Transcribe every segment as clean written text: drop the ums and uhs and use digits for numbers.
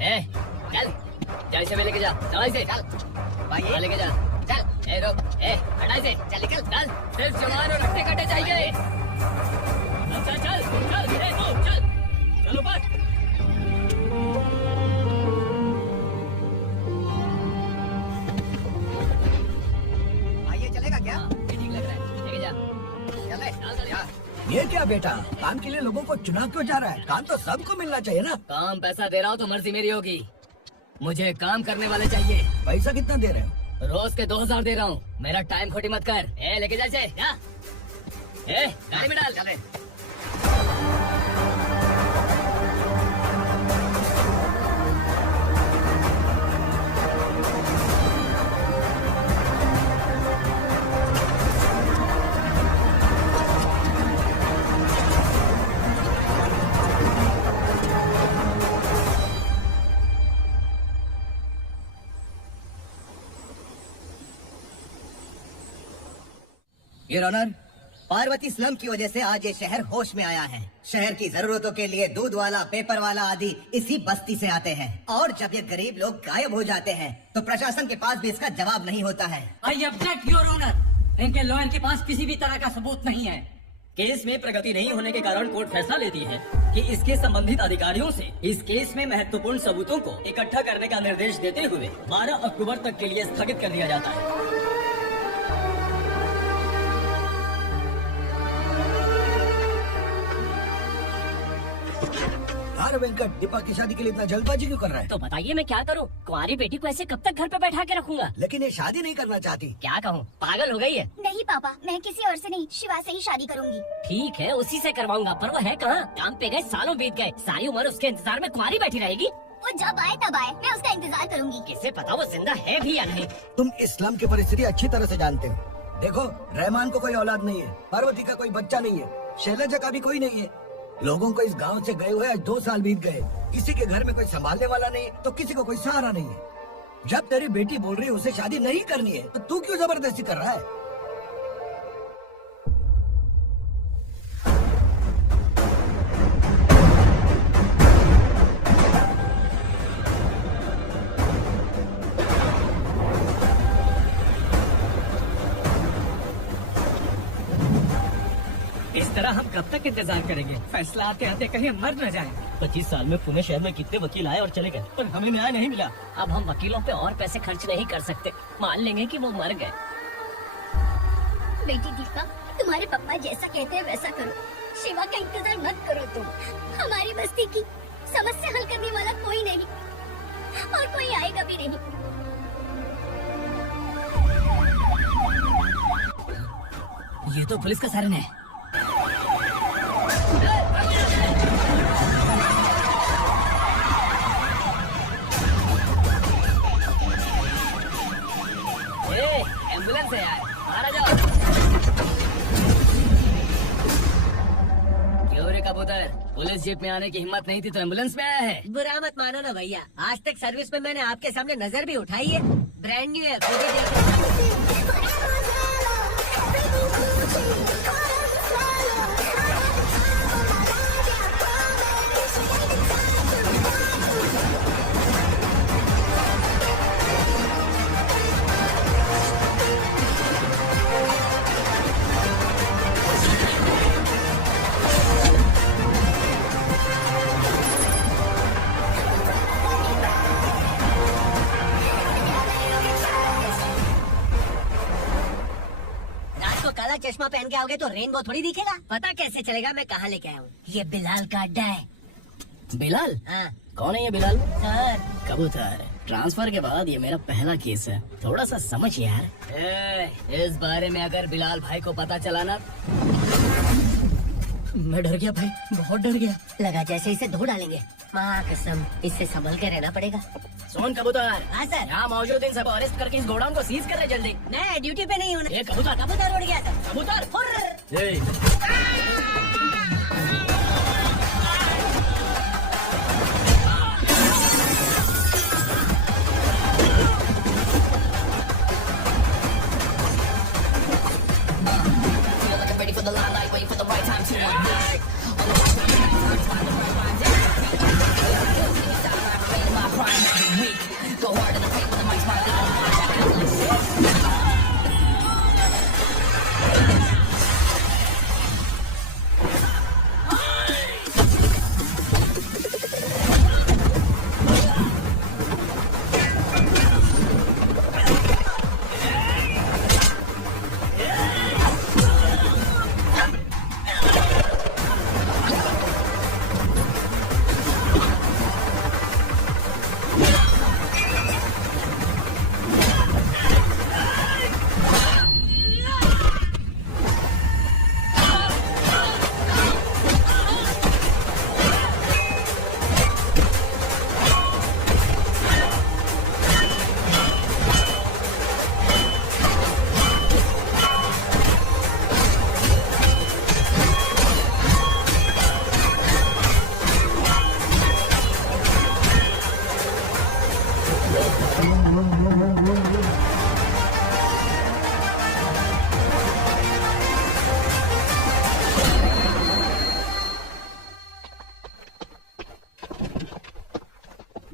ए, चल चल इसे लेके जा, चल इसे चल भाई लेके जा, चल ए रुक, ए हटा इसे, चल निकल, चल सिर्फ जवान और हट्टे कट्टे चाहिए। चल चल चल ए तू चल, चलो बस। ये चलेगा क्या? ये ठीक लग रहा है, लेके जा, चले चल जा। ये क्या बेटा, काम के लिए लोगों को चुना क्यों जा रहा है? काम तो सबको मिलना चाहिए ना। काम पैसा दे रहा हूँ तो मर्जी मेरी होगी, मुझे काम करने वाले चाहिए। पैसा कितना दे रहे हो? रोज के 2000 दे रहा हूँ, मेरा टाइम खोटी मत कर। ए लेके जा इसे, जा ए गाड़ी में डाल। चले। योर ऑनर, पार्वती स्लम की वजह से आज ये शहर होश में आया है। शहर की जरूरतों के लिए दूध वाला, पेपर वाला आदि इसी बस्ती से आते हैं, और जब ये गरीब लोग गायब हो जाते हैं तो प्रशासन के पास भी इसका जवाब नहीं होता है। आई ऑब्जेक्ट योर ऑनर, इनके लॉयर के पास किसी भी तरह का सबूत नहीं है। केस में प्रगति नहीं होने के कारण कोर्ट फैसला लेती है कि इसके संबंधित अधिकारियों से इस केस में महत्वपूर्ण सबूतों को इकट्ठा करने का निर्देश देते हुए 12 अक्टूबर तक के लिए स्थगित कर दिया जाता है। अरे वेंकट, दीपा की शादी के लिए इतना जल्दबाजी क्यों कर रहा है? तो बताइए मैं क्या करूं? कुंवारी बेटी को ऐसे कब तक घर पे बैठा के रखूंगा? लेकिन ये शादी नहीं करना चाहती। क्या कहूँ, पागल हो गई है? नहीं पापा, मैं किसी और से नहीं, शिवा से ही शादी करूंगी। ठीक है, उसी से करवाऊंगा, पर वो है कहाँ? काम पे गए, सालों बीत गए, सारी उम्र उसके इंतजार में कुंवारी बैठी रहेगी। वो जब आए तब आए, मैं उसका इंतजार करूंगी। किसे पता वो जिंदा है भी या नहीं। तुम इस्लाम की परिस्थिति अच्छी तरह से जानते हो। देखो, रहमान को कोई औलाद नहीं है, पार्वती का कोई बच्चा नहीं है, शैलजा का भी कोई नहीं है। लोगों को इस गांव से गए हुए आज 2 साल बीत गए। किसी के घर में कोई संभालने वाला नहीं, तो किसी को कोई सहारा नहीं है। जब तेरी बेटी बोल रही है उसे शादी नहीं करनी है, तो तू क्यों जबरदस्ती कर रहा है? इस तरह हम कब तक इंतजार करेंगे? फैसला आते आते कहीं मर न जाए। 25 साल में पुणे शहर में कितने वकील आए और चले गए, पर हमें न्याय नहीं मिला। अब हम वकीलों पे और पैसे खर्च नहीं कर सकते, मान लेंगे कि वो मर गए। बेटी दीपा, तुम्हारे पापा जैसा कहते हैं वैसा करो। शिवा का इंतजार मत करो तुम। हमारी बस्ती की समस्या हल करने वाला कोई नहीं, और कोई आएगा भी नहीं। ये तो पुलिस का सायरन है। एम्बुलेंस है यार, बाहर आ जाओ। क्यों रे कबूतर, पुलिस जीप में आने की हिम्मत नहीं थी तो एम्बुलेंस में आया है? बुरा मत मानो ना भैया, आज तक सर्विस में मैंने आपके सामने नजर भी उठाई है। ब्रांड न्यू है, खुद ही देख। काला चश्मा पहन के आओगे तो रेनबो थोड़ी दिखेगा। पता कैसे चलेगा मैं कहाँ लेके आया हूँ? ये बिलाल का अड्डा है। बिलाल? हाँ कौन है ये बिलाल? सर, कबूतर, ट्रांसफर के बाद ये मेरा पहला केस है, थोड़ा सा समझ यार। इस बारे में अगर बिलाल भाई को पता चला ना, मैं डर गया भाई, बहुत डर गया। लगा जैसे इसे धो डालेंगे। माँ कसम, इससे संभल के रहना पड़ेगा। सोन कबूतर, हाँ सर। यहाँ मौजूद इन सबको अरेस्ट करके इस गोडाउन को सीज कर रहे जल्दी। मैं ड्यूटी पे नहीं हूँ। ये कबूतर, कबूतर उड़ गया सर। कबूतर, हुर्र। ए,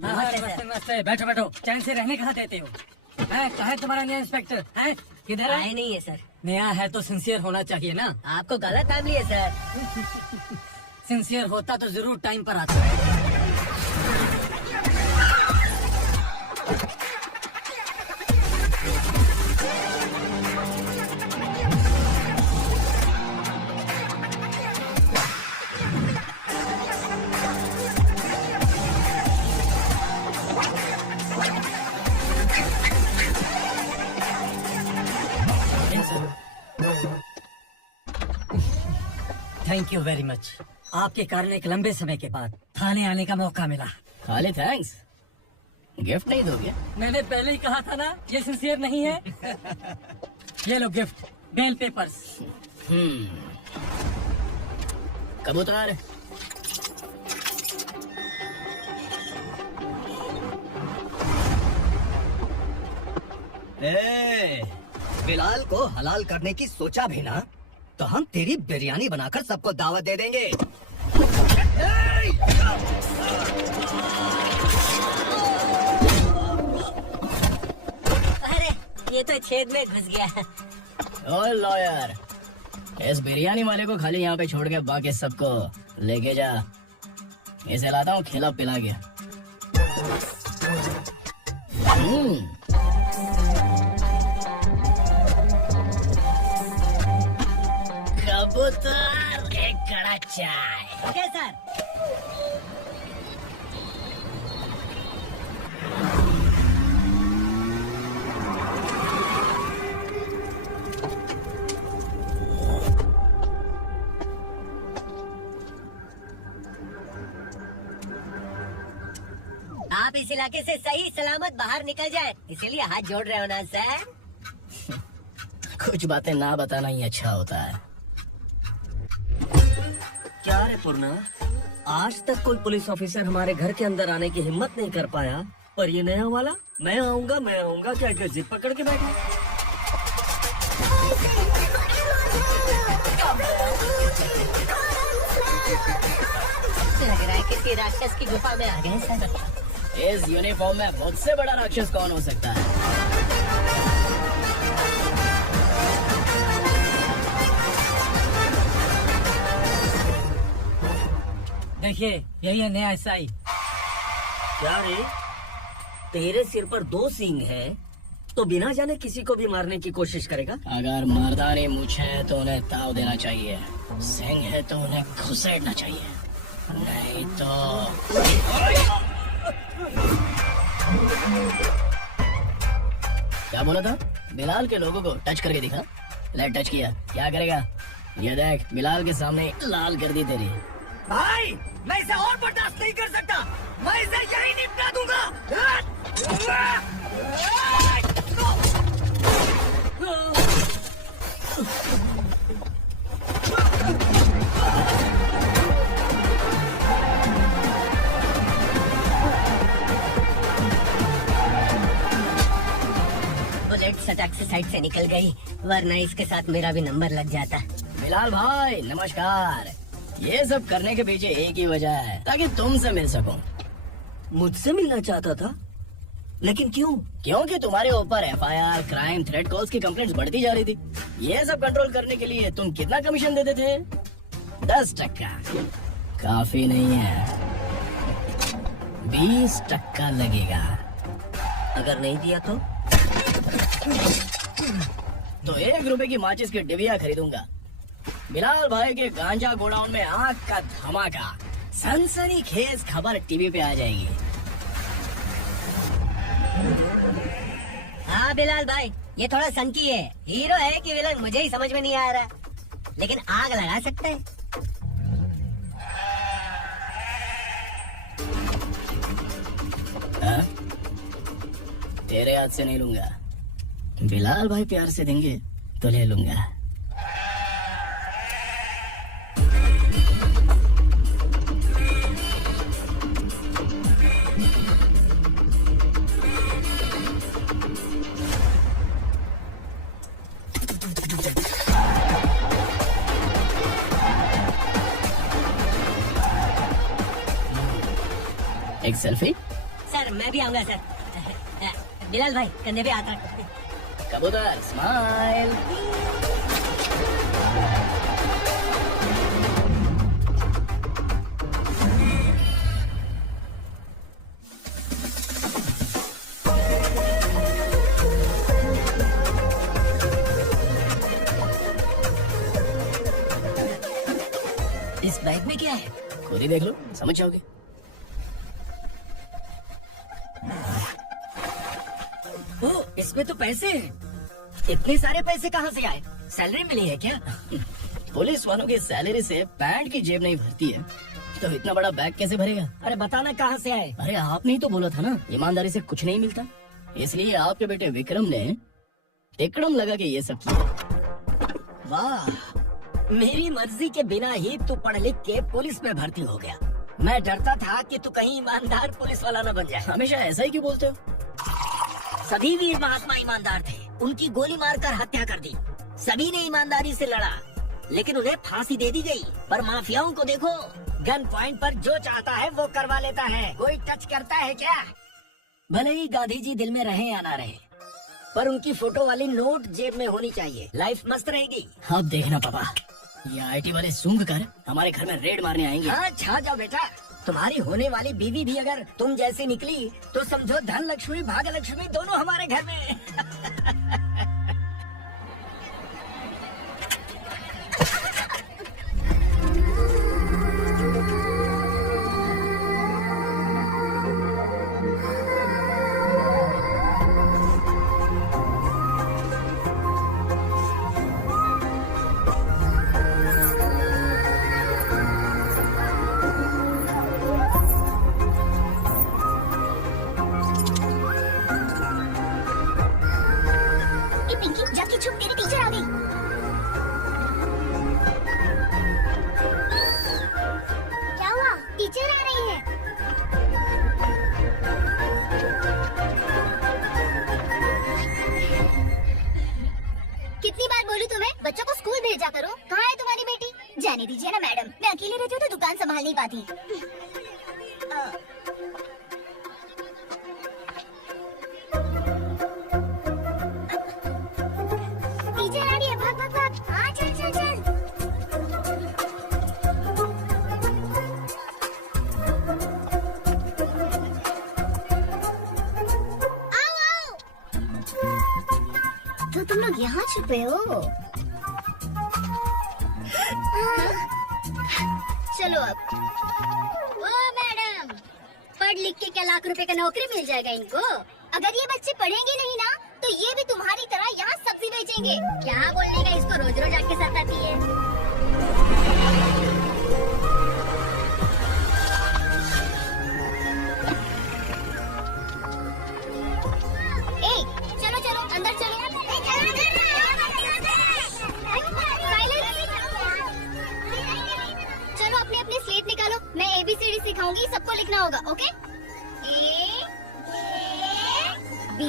नमस्ते, नमस्ते, बैठो बैठो, चैन से रहने कहाँ देते हो? कहाँ है तुम्हारा नया इंस्पेक्टर? है किधर आए है? नहीं है सर। नया है तो सिंसियर होना चाहिए ना। आपको गलत नाम लिया सर। सिंसियर होता तो जरूर टाइम पर आता। Thank you very much. आपके कारण एक लंबे समय के बाद थाने आने का मौका मिला। खाली थैंक्स, गिफ्ट नहीं दोगे? मैंने पहले ही कहा था ना ये सिंसियर नहीं है। ये लो गिफ्ट, बेल पेपर्स। कबूतर। बिलाल को हलाल करने की सोचा भी ना तो हम तेरी बिरयानी बनाकर सबको दावत दे देंगे। अरे ये तो छेद में घुस गया। ओ लॉयर, इस बिरयानी वाले को खाली यहाँ पे छोड़ के बाकी सबको लेके जा। इसे लाता हूँ खिला पिला के। कबूतर, एक कड़ा चाय। Okay sir. आप इस इलाके से सही सलामत बाहर निकल जाए, इसीलिए हाथ जोड़ रहे हो ना सर। कुछ बातें ना बताना ही अच्छा होता है। क्या रे पूर्णा, आज तक कोई पुलिस ऑफिसर हमारे घर के अंदर आने की हिम्मत नहीं कर पाया, पर ये नया वाला मैं आऊंगा क्या जिद पकड़ के बैठा। लग रहा है किसी राक्षस की गुफा में आ गए सर। इस यूनिफॉर्म में मुझसे बड़ा राक्षस कौन हो सकता है? देखिए यही है नया एसआई। क्या रे, तेरे सिर पर 2 सींग है तो बिना जाने किसी को भी मारने की कोशिश करेगा? अगर मर्दानी मूछ है तो उन्हें ताव देना चाहिए, सिंह है तो उन्हें घुसेड़ना चाहिए, नहीं तो। क्या बोला था? बिलाल के लोगों को टच करके दिखा। ले टच किया, क्या करेगा? ये देख, बिलाल के सामने लाल कर दी तेरी। भाई मैं इसे और बर्दाश्त नहीं कर सकता, मैं इसे यही निपटा दूंगा। बुलेट सटक से साइड से निकल गई, वरना इसके साथ मेरा भी नंबर लग जाता। बिलाल भाई नमस्कार। ये सब करने के पीछे एक ही वजह है, ताकि तुमसे मिल सकूं। मुझसे मिलना चाहता था, लेकिन क्यों? क्योंकि तुम्हारे ऊपर एफआईआर, क्राइम, थ्रेट कॉल्स की कंप्लेंट्स बढ़ती जा रही थी। ये सब कंट्रोल करने के लिए तुम कितना कमीशन देते थे? 10%। काफी नहीं है, 20% लगेगा। अगर नहीं दिया तो 1 रुपए की माचिस की डिबिया खरीदूंगा। बिलाल भाई के गांजा गोडाउन में आग का धमाका, सनसनीखेज खबर टीवी पे आ जाएगी। हाँ बिलाल भाई, ये थोड़ा सनकी है। हीरो है कि विलन मुझे ही समझ में नहीं आ रहा, लेकिन आग लगा सकता है। हाँ? तेरे हाथ से नहीं लूंगा, बिलाल भाई प्यार से देंगे तो ले लूंगा। एक सेल्फी। सर मैं भी आऊंगा सर। बिलाल भाई कंधे पे हाथ रख। कबूतर स्माइल। इस बैग में क्या है? खुद ही देख लो, समझ जाओगे। ओ, इसमें तो पैसे हैं। इतने सारे पैसे कहाँ से आए? सैलरी मिली है क्या? पुलिस वालों की सैलरी से पैंट की जेब नहीं भरती है, तो इतना बड़ा बैग कैसे भरेगा? अरे बताना कहाँ से आए? अरे आपने ही तो बोला था ना, ईमानदारी से कुछ नहीं मिलता, इसलिए आपके बेटे विक्रम ने टिकड़म लगा के ये सब किया। वाह, मेरी मर्जी के बिना ही तू पढ़ लिख के पुलिस में भर्ती हो गया। मैं डरता था कि तू कहीं ईमानदार पुलिस वाला न बन जाए। हमेशा ऐसा ही क्यों बोलते हो? सभी वीर महात्मा ईमानदार थे, उनकी गोली मारकर हत्या कर दी। सभी ने ईमानदारी से लड़ा, लेकिन उन्हें फांसी दे दी गई। पर माफियाओं को देखो, गन पॉइंट पर जो चाहता है वो करवा लेता है। कोई टच करता है क्या? भले ही गांधी जी दिल में रहे या ना रहे, पर उनकी फोटो वाली नोट जेब में होनी चाहिए। लाइफ मस्त रहेगी। अब देखना पापा, ये आईटी वाले सूंघ कर हमारे घर में रेड मारने आएंगे। हाँ, छा जाओ बेटा। तुम्हारी होने वाली बीवी भी अगर तुम जैसी निकली तो समझो धन लक्ष्मी भाग्य लक्ष्मी दोनों हमारे घर में। ए पिंकी, जाके छुप, तेरी टीचर आ गई। क्या हुआ? टीचर आ रही है। कितनी बार बोलूं तुम्हें, बच्चों को स्कूल भेजा करो। कहाँ है तुम्हारी बेटी? जाने दीजिए ना मैडम, मैं अकेली रहती हूँ तो दुकान संभाल नहीं पाती। टीचर आ रही है, भाग भाग भाग। हाँ चल चल चल। आओ आओ। तो तुम लोग यहाँ छुपे हो? चलो अब। ओ मैडम, पढ़ लिख के क्या लाख रुपए का नौकरी मिल जाएगा इनको? अगर ये बच्चे पढ़ेंगे नहीं ना, तो ये भी तुम्हारी तरह यहाँ सब्जी बेचेंगे। क्या बोलने का, इसको रोज रोज आके सताती है। ए, चलो चलो अंदर चलो। चलो अपने अपने स्लेट निकालो, मैं ABCD सिखाऊंगी, सबको लिखना होगा। ओके? A B।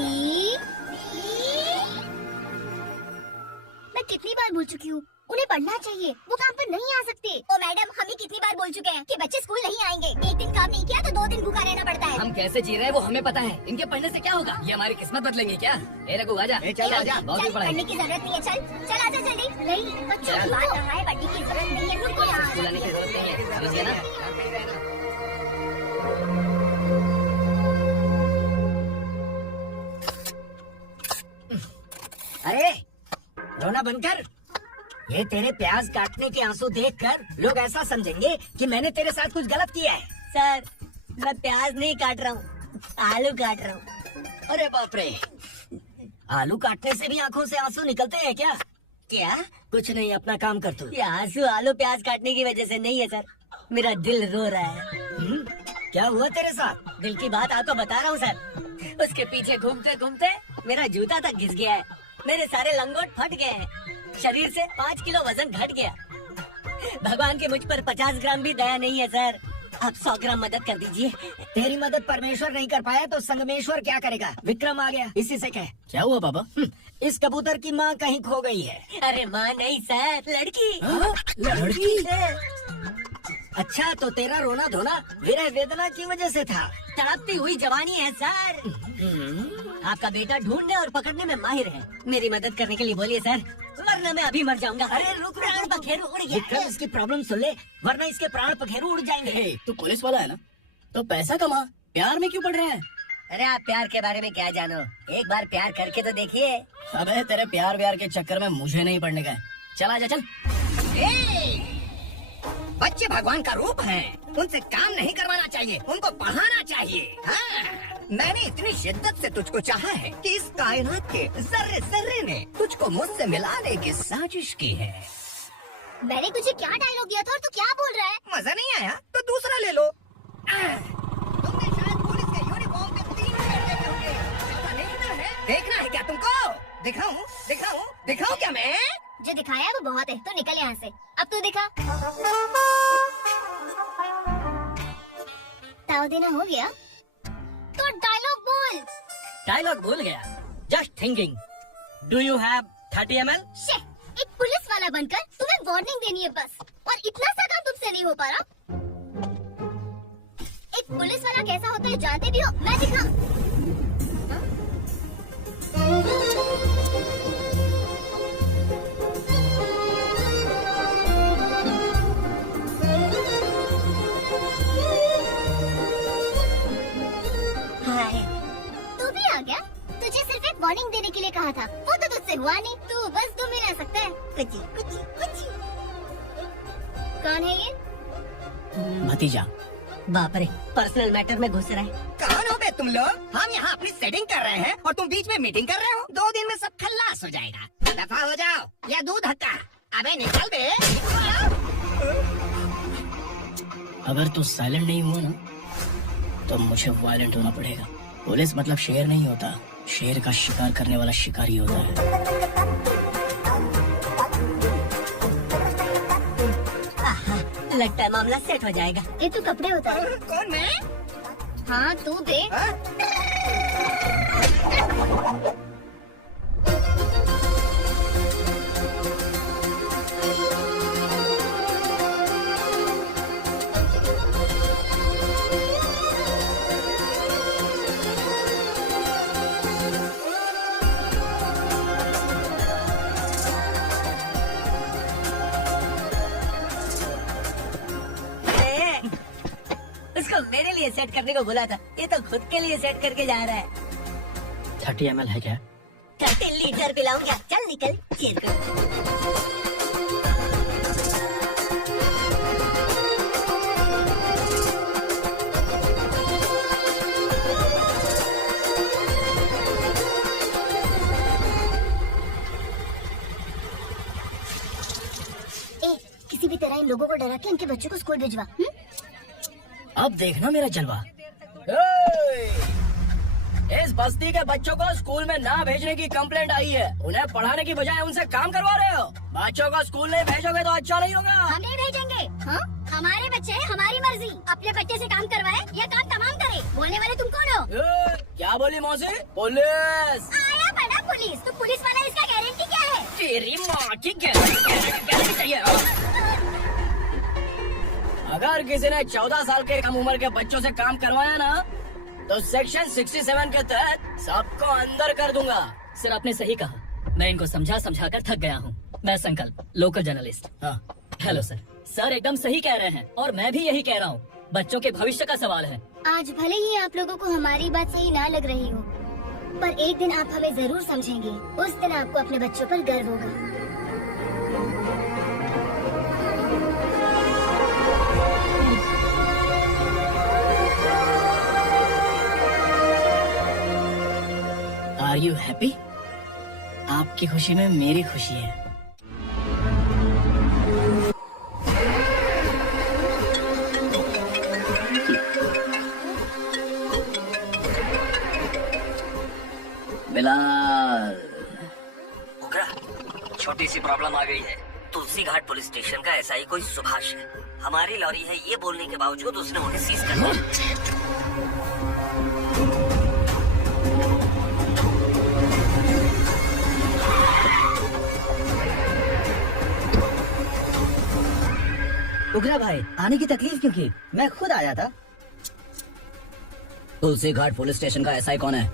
मैं कितनी बार बोल चुकी हूँ, उन्हें पढ़ना चाहिए, वो काम पर नहीं आ सकते। ओ मैडम, हम ही कितनी बार बोल चुके हैं कि बच्चे स्कूल नहीं आएंगे। एक दिन काम नहीं किया तो 2 दिन भूखा रहना पड़ता है। हम कैसे जी रहे हैं वो हमें पता है, इनके पढ़ने से क्या होगा? ये हमारी किस्मत बदलेंगे क्या? ए रघु आजा। चल आजा। बहुत चल, दूर पढ़ाई। पढ़ने की जरूरत नहीं है। चल चल आजा जल्दी। नहीं बच्चों की बात है, पढ़ने की जरूरत नहीं है। रुको यहाँ। स्कूल आने की जरूरत नहीं है, समझ गया ना? अरे रोना बंद कर। ये तेरे प्याज काटने के आंसू देखकर लोग ऐसा समझेंगे कि मैंने तेरे साथ कुछ गलत किया है। सर, मैं प्याज नहीं काट रहा हूँ, आलू काट रहा हूँ। अरे बाप रे, आलू काटने से भी आंखों से आंसू निकलते हैं क्या? क्या? कुछ नहीं, अपना काम कर तू। ये आंसू आलू प्याज काटने की वजह से नहीं है सर, मेरा दिल रो रहा है। क्या हुआ तेरे साथ? दिल की बात आपको बता रहा हूँ सर। उसके पीछे घूमते घूमते मेरा जूता तक घिस गया है, मेरे सारे लंगोट फट गए हैं, शरीर से 5 किलो वजन घट गया। भगवान की मुझ पर 50 ग्राम भी दया नहीं है सर, आप 100 ग्राम मदद कर दीजिए। तेरी मदद परमेश्वर नहीं कर पाया तो संगमेश्वर क्या करेगा? विक्रम आ गया, इसी से कह। क्या हुआ पापा? इस कबूतर की माँ कहीं खो गई है। अरे माँ नहीं सर, लड़की। लड़की? अच्छा, तो तेरा रोना धोना विरह वेदना की वजह से था। तड़पती हुई जवानी है सर। आपका बेटा ढूंढने और पकड़ने में माहिर है। मेरी मदद करने के लिए बोलिए सर, वरना मैं अभी मर जाऊंगा। अरे रुक, प्राण पखेरु उड़ गया। विक्रम, इसकी प्रॉब्लम सुन ले, वरना इसके प्राण पखेरु उड़ जाएंगे। तू पुलिस वाला है ना, तो पैसा कमा, प्यार में क्यों पड़ रहे हैं? अरे आप प्यार के बारे में क्या जानो, एक बार प्यार करके तो देखिए। अबे तेरे प्यार व्यार के चक्कर में मुझे नहीं पड़ने का है। चल आजा चल। बच्चे भगवान का रूप हैं, उनसे काम नहीं करवाना चाहिए, उनको पढ़ाना चाहिए। हाँ, मैंने इतनी शिद्दत से तुझको चाहा है कि इस कायनात के जर्रे जर्रे ने तुझको मुझसे मिलाने की साजिश की है। मैंने तुझे क्या डायलॉग दिया था और तू क्या बोल रहा है? मजा नहीं आया तो दूसरा ले लो। तुमने शायद पुलिस के यूनिफॉर्म पे 3 शर्ट देखे होंगे। ऐसा नहीं होता है? देखना है क्या तुमको? दिखाऊं दिखाऊं दिखाऊं क्या मैं? जो दिखाया वो बहुत है, तो निकल यहाँ से। अब तू दिखा। ताव देना हो गया तो डायलॉग बोल। डायलॉग भूल गया। Just thinking, do you have 30 ml? शे, एक पुलिस वाला बनकर तुम्हें वार्निंग देनी है बस, और इतना सा काम तुमसे नहीं हो पा रहा। एक पुलिस वाला कैसा होता है जानते भी हो? मैं दिखा। तू भी आ गया? तुझे सिर्फ एक वार्निंग देने के लिए कहा था, वो तो तुझसे हुआ नहीं। तू बस 2 मिनट आ सकता है। कुछ कुछ कुछ। कौन है ये? भतीजा। बाप रे, पर्सनल मैटर में घुस रहा है। कौन हो बे तुम लोग? हम यहाँ अपनी सेटिंग कर रहे हैं और तुम बीच में मीटिंग कर रहे हो। 2 दिन में सब खल्लास हो जाएगा। दफा हो जाओ या दूध हक्का। अबे निकल बे। अगर तू साइलेंट नहीं हुआ ना, तो मुझे वायलेंट होना पड़ेगा। पुलिस मतलब शेर नहीं होता, शेर का शिकार करने वाला शिकारी होता है। लगता है मामला सेट हो जाएगा। ये तू कपड़े उतार। कौन मैं? हाँ तू बे। उसको मेरे लिए सेट करने को बोला था, ये तो खुद के लिए सेट करके जा रहा है। 30 ml है क्या? 30 लीटर पिलाऊंगा। चल निकल चेर को। किसी भी तरह इन लोगों को डरा के इनके बच्चों को स्कूल भिजवा। अब देखना मेरा जलवा। इस बस्ती के बच्चों को स्कूल में ना भेजने की कंप्लेंट आई है। उन्हें पढ़ाने की बजाय उनसे काम करवा रहे हो। बच्चों को स्कूल नहीं भेजोगे तो अच्छा नहीं होगा। हम नहीं भेजेंगे। हाँ? हमारे बच्चे हैं, हमारी मर्जी। अपने बच्चे से काम करवाए या काम तमाम करे। बोलने वाले तुम कौन हो? क्या बोली मौसी? पुलिस आया बड़ा पुलिस। तो पुलिस वाला, इसका गारंटी क्या है? तेरी माँ की गारंटी चाहिए। अगर किसी ने 14 साल के कम उम्र के बच्चों से काम करवाया ना, तो सेक्शन 67 के तहत सबको अंदर कर दूंगा। सर आपने सही कहा, मैं इनको समझा समझा कर थक गया हूँ। मैं संकल्प, लोकल जर्नलिस्ट। हाँ। Hello sir. सर एकदम सही कह रहे हैं और मैं भी यही कह रहा हूँ। बच्चों के भविष्य का सवाल है। आज भले ही आप लोगों को हमारी बात सही ना लग रही हो, पर एक दिन आप हमें जरूर समझेंगे। उस दिन आपको अपने बच्चों पर गर्व होगा। Are you happy? आपकी खुशी में मेरी खुशी है। बिलाल, छोटी सी प्रॉब्लम आ गई है। तुलसी घाट पुलिस स्टेशन का एसआई कोई सुभाष है। हमारी लॉरी है ये बोलने के बावजूद उसने उन्हें सीज कर लिया। उगरा भाई, आने की तकलीफ क्यों की? मैं खुद आया था। तुलसी घाट पुलिस स्टेशन का एसआई कौन है?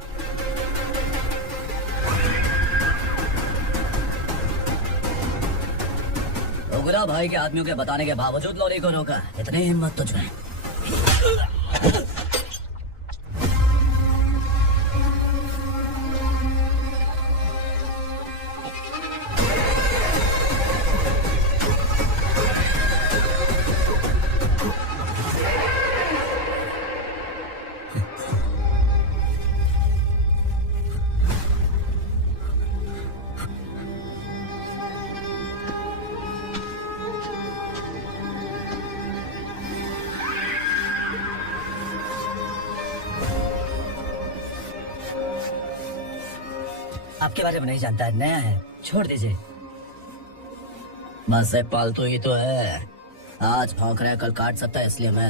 उगरा भाई के आदमियों के बताने के बावजूद लोरी को रोका, इतनी हिम्मत तुझमें? आपके बारे में नहीं जानता है, नया है, छोड़ दीजिए। बस एक पालतू ही तो है, आज भौंक रहा है कल काट सकता है, इसलिए मैं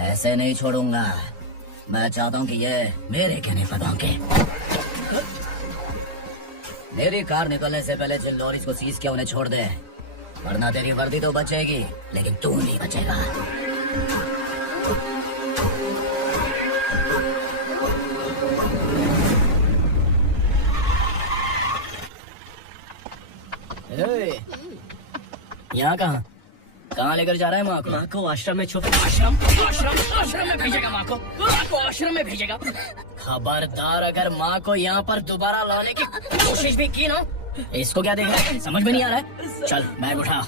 ऐसे नहीं छोड़ूंगा। मैं चाहता हूँ कि ये मेरे कहने पर भौंके। मेरी कार निकलने से पहले जिन लॉरीज को सीज किया उन्हें छोड़ दे, वरना तेरी वर्दी तो बचेगी लेकिन तू नहीं बचेगा। यहाँ कहाँ लेकर जा रहा है माँ को? माँ को आश्रम में छुप आश्रम में भेजेगा। माँ को आश्रम में भेजेगा। खबरदार, अगर माँ को यहाँ पर दोबारा लाने की कोशिश भी की ना, इसको क्या देख रहा है? समझ में नहीं आ रहा है? चल बैग उठा,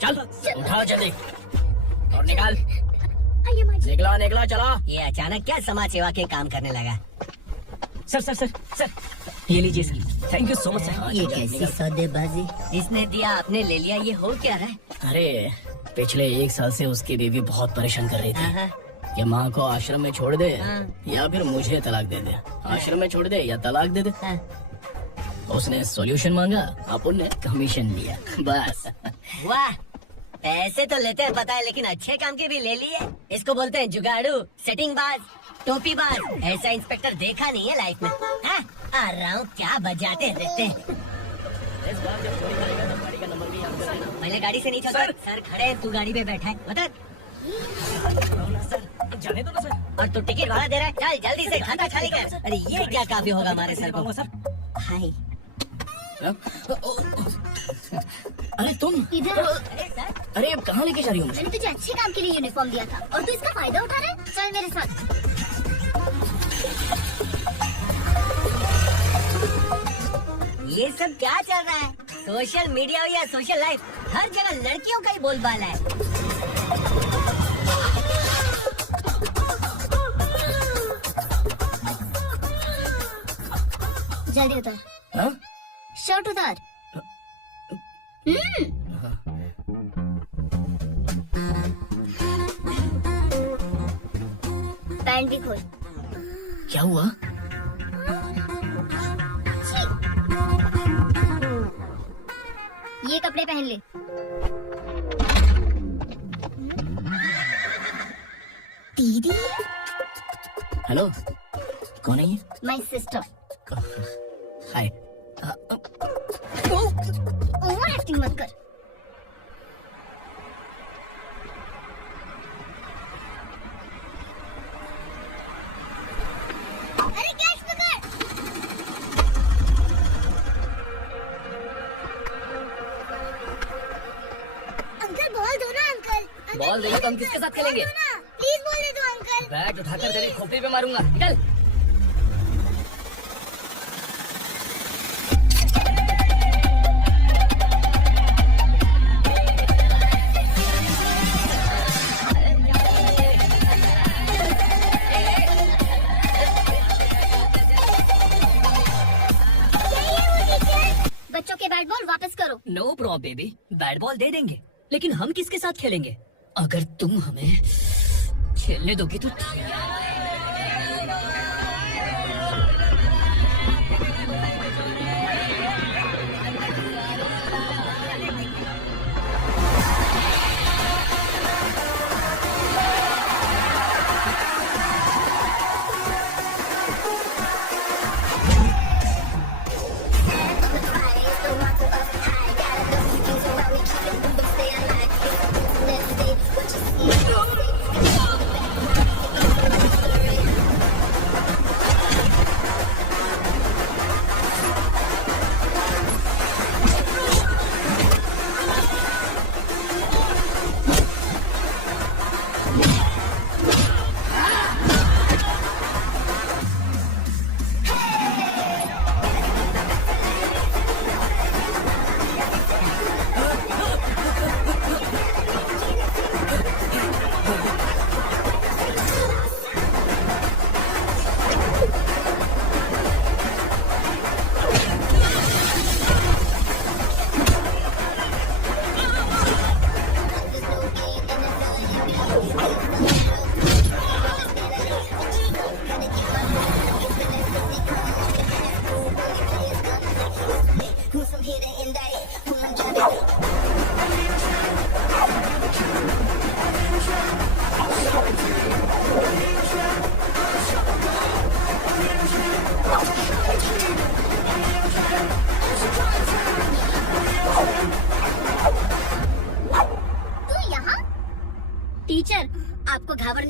चल उठा जल्दी और निकाल। निकला चला। ये अचानक क्या समाज सेवा के काम करने लगा? सर ये लीजिए sir, thank you so much sir. ये कैसी सौदेबाजी? इसने दिया आपने ले लिया, ये हो क्या रहा है? अरे पिछले 1 साल से उसकी बीवी बहुत परेशान कर रही थी हाँ। कि माँ को आश्रम में छोड़ दे हाँ। या फिर मुझे तलाक दे दे। आश्रम में छोड़ दे या तलाक दे दे। हाँ। उसने सॉल्यूशन मांगा, अपन ने कमीशन दिया, बस। वाह, पैसे तो लेते हैं पता है, लेकिन अच्छे काम के भी ले लिए। इसको बोलते हैं जुगाड़ू, सेटिंग बाज, टोपी बाज। ऐसा इंस्पेक्टर देखा नहीं है लाइफ में। हाँ? आ रहा हूँ, क्या बजाते रहते हैं। इस बार जब चोरी करेगा तो गाड़ी का नंबर भी याद कर लेना। पहले गाड़ी से नीचे उतर। सर खड़े हैं, तू गाड़ी पे बैठा है, उतर। जाने दो ना सर। और तू टिकट भाड़ा दे रहा है, चल जल्दी से खाता खाली कर। अरे ये क्या काफी होगा हमारे सर को। Sir hi. अरे तुम इधर। अरे सर, अरे अब कहाँ लेके जा रही हो मुझे? मैंने तुझे अच्छे काम के लिए यूनिफॉर्म दिया था और तू इसका फायदा उठा रहा है। चल मेरे साथ। ये सब क्या चल रहा है? सोशल मीडिया या सोशल लाइफ, हर जगह लड़कियों का ही बोलबाला है। जल्दी उतर। हाँ? शर्ट उतार। पैंट भी खोल। क्या हुआ? ये कपड़े पहन ले। दीदी, हेलो, कौन है ये? My sister. Hi. Over acting मत कर। अरे कैच पकड़। अंकल बॉल दो ना अंकल। बॉल देंगे तो हम किसके साथ खेलेंगे? प्लीज बॉल दे दो अंकल। बैट उठाकर तेरी खोपड़ी पे मारूंगा, निकल। बच्चों के बैट बॉल वापस करो। No problem baby, bat ball दे देंगे, लेकिन हम किसके साथ खेलेंगे? अगर तुम हमें खेलने दोगी तो ठीक है।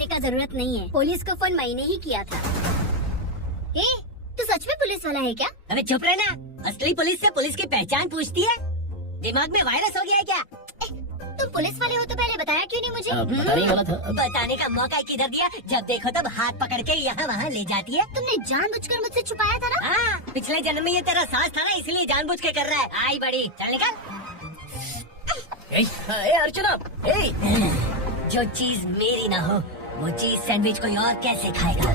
का जरूरत नहीं है, पुलिस को फोन मैंने ही किया था। ए, तू सच में पुलिस वाला है क्या? अबे चुप रहना, असली पुलिस से पुलिस की पहचान पूछती है? दिमाग में वायरस हो गया है क्या? तुम पुलिस वाले हो तो पहले बताया क्यों नहीं मुझे? पता नहीं वाला था। बताने का मौका किधर दिया? जब देखो तब हाथ पकड़ के यहाँ वहाँ ले जाती है। तुमने जानबूझकर मुझसे छुपाया था ना? हाँ, पिछले जन्म में ये तेरा सास था ना, इसलिए जानबूझ के कर रहा है। आई बड़ी, चल निकल। अर्चना, जो चीज मेरी ना हो, वो चीज सैंडविच कोई और कैसे खाएगा?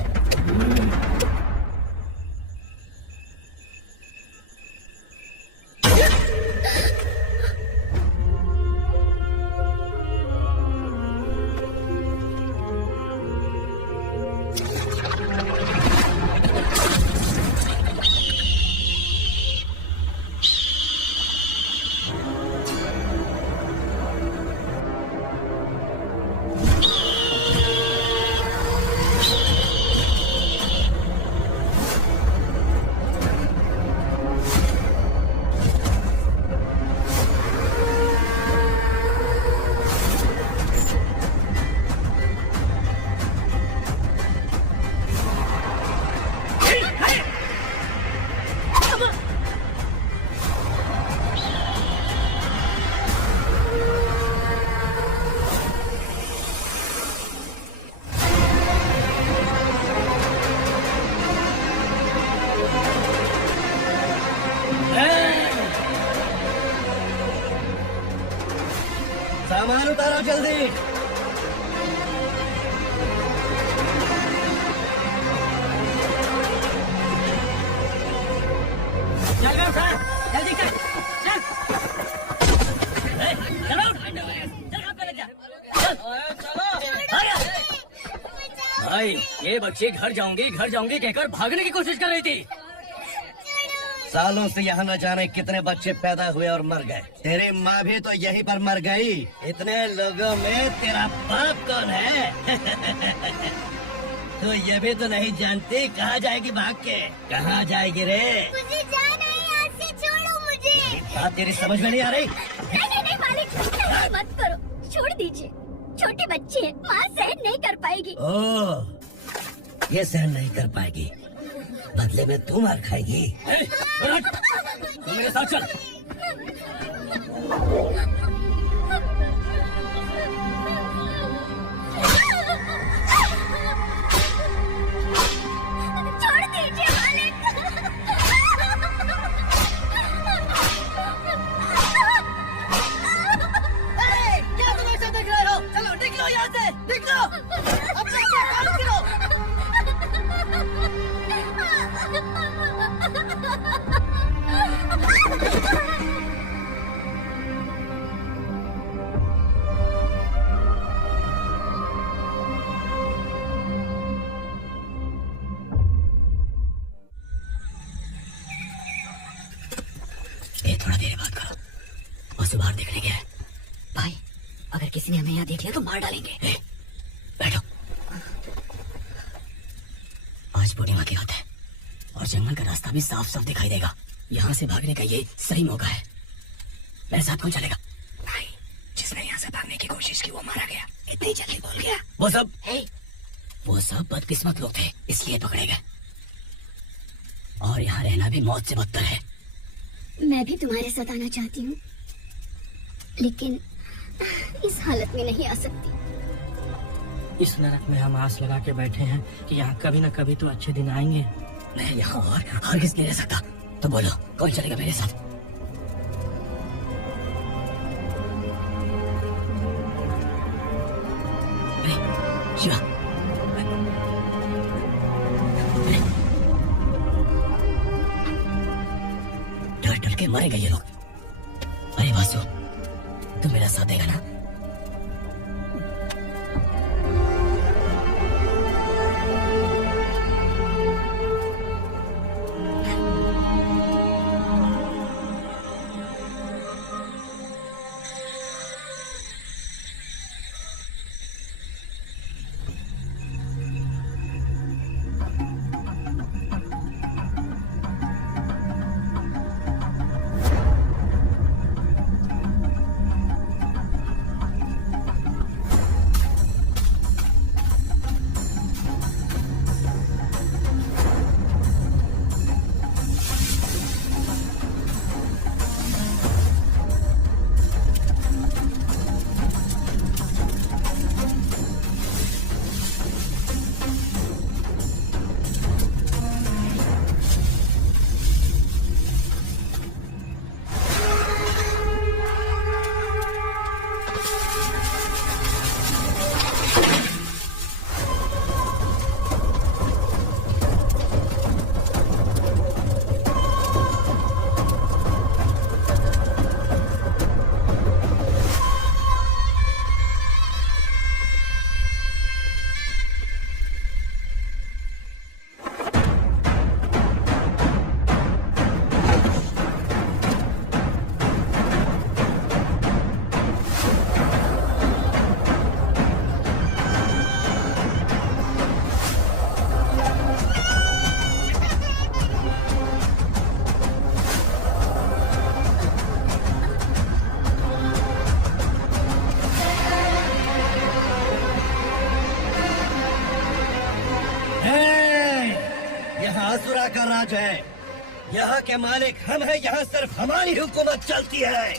सामान उतारो जल्दी। चल गया सर, जल्दी चल, चल। चलो, चल काम पे लग जा। भाई ये बच्चे घर जाऊंगी कहकर भागने की कोशिश कर रही थी। सालों से यहाँ न जाने कितने बच्चे पैदा हुए और मर गए। तेरी माँ भी तो यहीं पर मर गई। इतने लोगों में तेरा बाप कौन है? तो ये भी तो नहीं जानती कहाँ जाएगी भाग के? कहाँ जाएगी रे? मुझे जाना है, यहाँ से छोड़ो मुझे। बात तेरी समझ में नहीं आ रही? नहीं मालिक, ऐसा मत करो, छोड़ दीजिए। छोटे बच्चे हैं, माँ सहन नहीं कर पाएगी। ओह, ये सहन नहीं कर पाएगी, बदले में तू मार खाएगी। तू मेरे साथ चल। छोड़ दीजिए मालिक। क्या तुम ऐसा देख रहे हो? चलो निकलो यहाँ से, निकलो। अपना काम करो। थोड़ा देर बात करो, बस बाहर देखने गया है। भाई, अगर किसी ने हमें यहाँ देख लिया तो मार डालेंगे। बैठो। आज पूर्णिमा की रात है और जंगल का रास्ता भी साफ साफ दिखाई देगा। यहाँ से भागने का ये सही मौका है। मेरे साथ कौन चलेगा? भाई, जिसने यहाँ से भागने की कोशिश की वो मारा गया। इतनी जल्दी बोल गया। वो सब बदकिस्मत लोग थे, इसलिए पकड़े गए। और यहाँ रहना भी मौत से बदतर है। मैं भी तुम्हारे साथ आना चाहती हूँ, लेकिन इस हालत में नहीं आ सकती। इस नरक में हम आस लगा के बैठे हैं कि यहाँ कभी न कभी तो अच्छे दिन आएंगे। मैं यहाँ और हरगिज़ नहीं रह सकता। तो बोलो, कौन चलेगा मेरे साथ? शिवा, डर डर के मरेंगे ये लोग। अरे वासु, तू मेरा साथ देगा ना? आसुरा का राज है। यहाँ के मालिक हम हैं, यहाँ सिर्फ हमारी हुकूमत चलती है।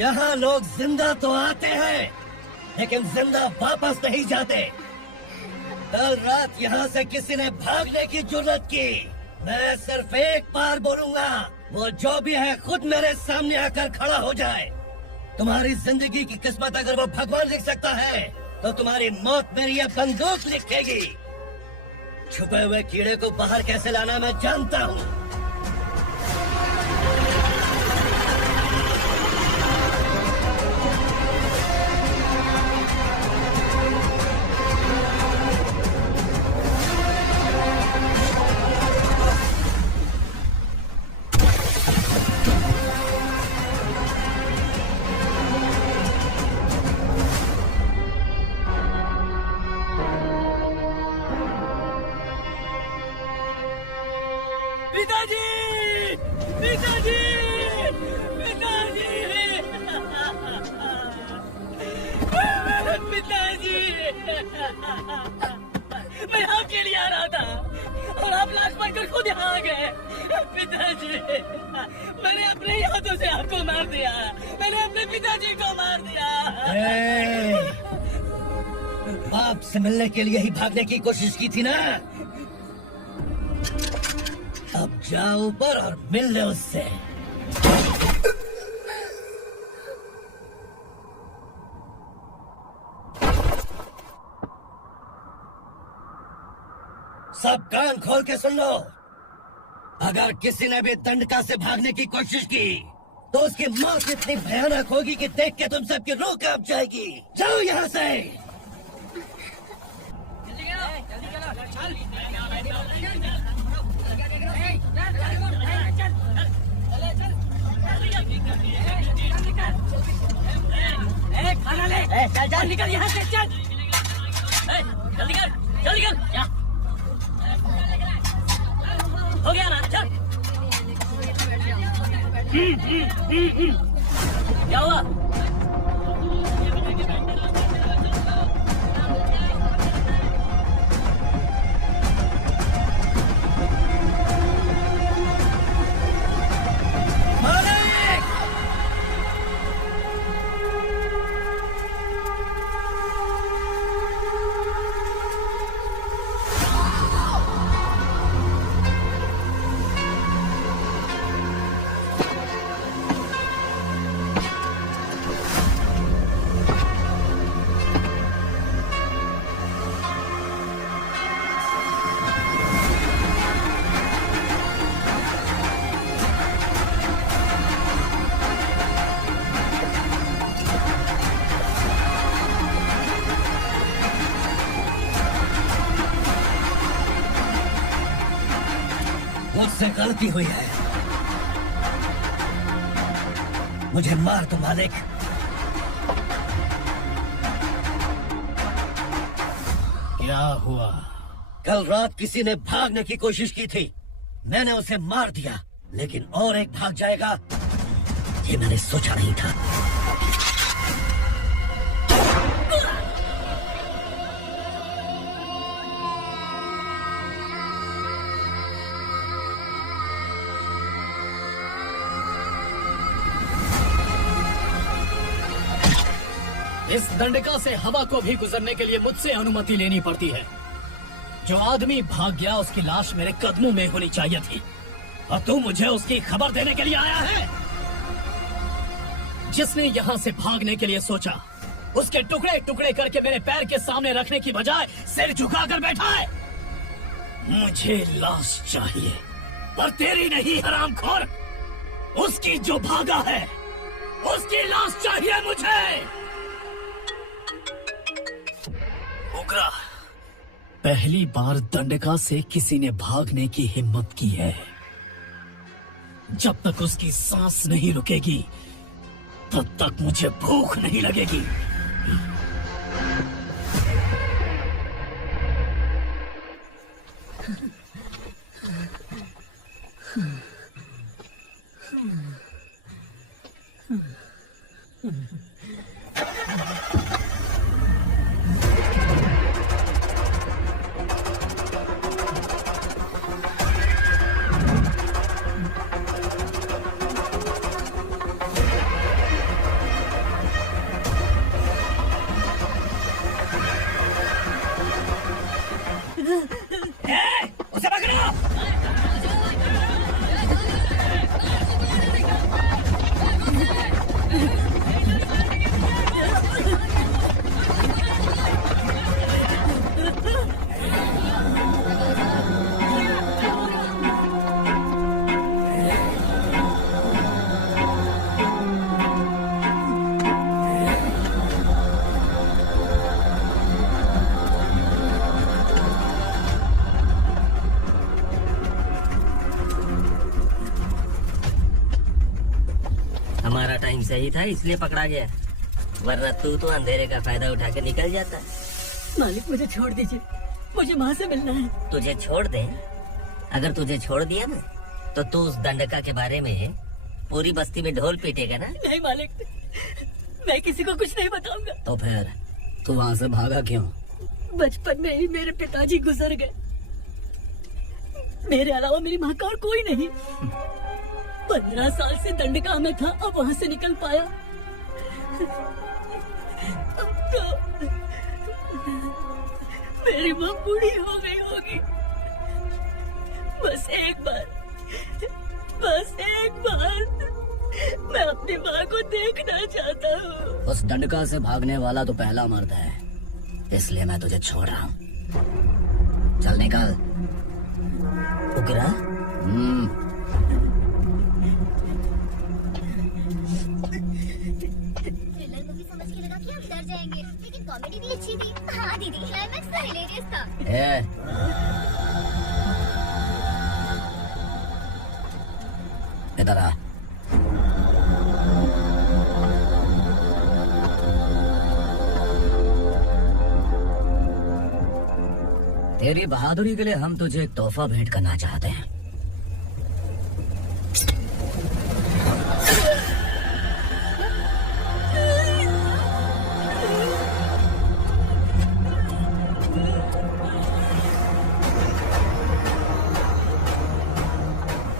यहाँ लोग जिंदा तो आते हैं लेकिन जिंदा वापस नहीं जाते। कल रात यहाँ से किसी ने भागने की जुर्रत की, मैं सिर्फ एक बार बोलूंगा, वो जो भी है खुद मेरे सामने आकर खड़ा हो जाए। तुम्हारी जिंदगी की किस्मत अगर वो भगवान लिख सकता है तो तुम्हारी मौत मेरी ये बंदूक लिखेगी। छुपे हुए कीड़े को बाहर कैसे लाना मैं जानता हूँ। पिताजी, पिताजी, पिताजी, पिताजी, मैं आपके लिए आ रहा था और आप लाश बनकर खुद यहाँ आ गए। पिताजी, मैंने अपने ही हाथों से आपको मार दिया, मैंने अपने पिताजी को मार दिया। बाप से मिलने के लिए ही भागने की कोशिश की थी ना? अब जाओ ऊपर और मिल ले उससे। सब कान खोल के सुन लो। अगर किसी ने भी दंडका से भागने की कोशिश की तो उसकी मौत इतनी भयानक होगी कि देख के तुम सबकी रूह कांप जाएगी। जाओ यहाँ से। खाना ले, चल चल निकल यहाँ से, चल जल्दी कर, जल्दी कर। हो गया ना, चल। क्या हुआ? मुझसे गलती हुई है, मुझे मार दो मालिक। क्या हुआ? कल रात किसी ने भागने की कोशिश की थी, मैंने उसे मार दिया, लेकिन और एक भाग जाएगा ये मैंने सोचा नहीं था। इस दंडका से हवा को भी गुजरने के लिए मुझसे अनुमति लेनी पड़ती है। जो आदमी भाग गया उसकी लाश मेरे कदमों में होनी चाहिए थी, और तू मुझे उसकी खबर देने के लिए आया है। जिसने यहाँ से भागने के लिए सोचा उसके टुकड़े टुकड़े करके मेरे पैर के सामने रखने की बजाय सिर झुकाकर बैठा है। मुझे लाश चाहिए, पर तेरी नहीं हरामखोर, उसकी जो भागा है उसकी लाश चाहिए मुझे। ओकरा, पहली बार दंडका से किसी ने भागने की हिम्मत की है। जब तक उसकी सांस नहीं रुकेगी तब तक मुझे भूख नहीं लगेगी। उसे पकड़ो। हमारा टाइम सही था इसलिए पकड़ा गया, वरना तू तो अंधेरे का फायदा उठा के निकल जाता। मालिक मुझे छोड़ दीजिए, मुझे माँ से मिलना है। तुझे छोड़ दे? अगर तुझे छोड़ दिया ना तो तू उस दंडका के बारे में पूरी बस्ती में ढोल पीटेगा ना। नहीं मालिक, मैं किसी को कुछ नहीं बताऊंगा। तो फिर तू वहाँ से भागा क्यों? बचपन में ही मेरे पिताजी गुजर गए, मेरे अलावा मेरी माँ का और कोई नहीं। 15 साल से दंडका में था, अब वहाँ से निकल पाया। अब तो मेरी माँ बूढ़ी हो गई होगी। बस एक बार मैं अपनी माँ को देखना चाहता हूँ। उस दंडका से भागने वाला तो पहला मर्द है, इसलिए मैं तुझे छोड़ रहा हूँ। चल निकल। उगरा थ्रिलर मूवी समझ के लगा कि हम डर जाएंगे, लेकिन कॉमेडी भी अच्छी थी। हाँ दीदी, क्लाइमैक्स तो हिलेरियस था। इधर आ। तेरी बहादुरी के लिए हम तुझे एक तोहफा भेंट करना चाहते हैं।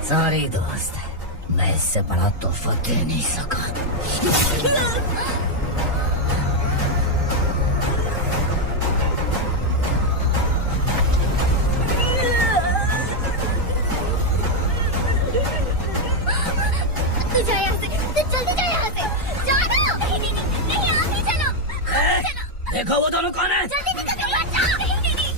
सॉरी दोस्त, मैं इससे बड़ा तोहफा दे नहीं सका। तू जा यहाँ से, तू जल्दी जा यहाँ से। जा ना। नहीं, आप ही चलो। देखो वो दोनों कौन है? जल्दी निकल के बाहर जाओ। नहीं।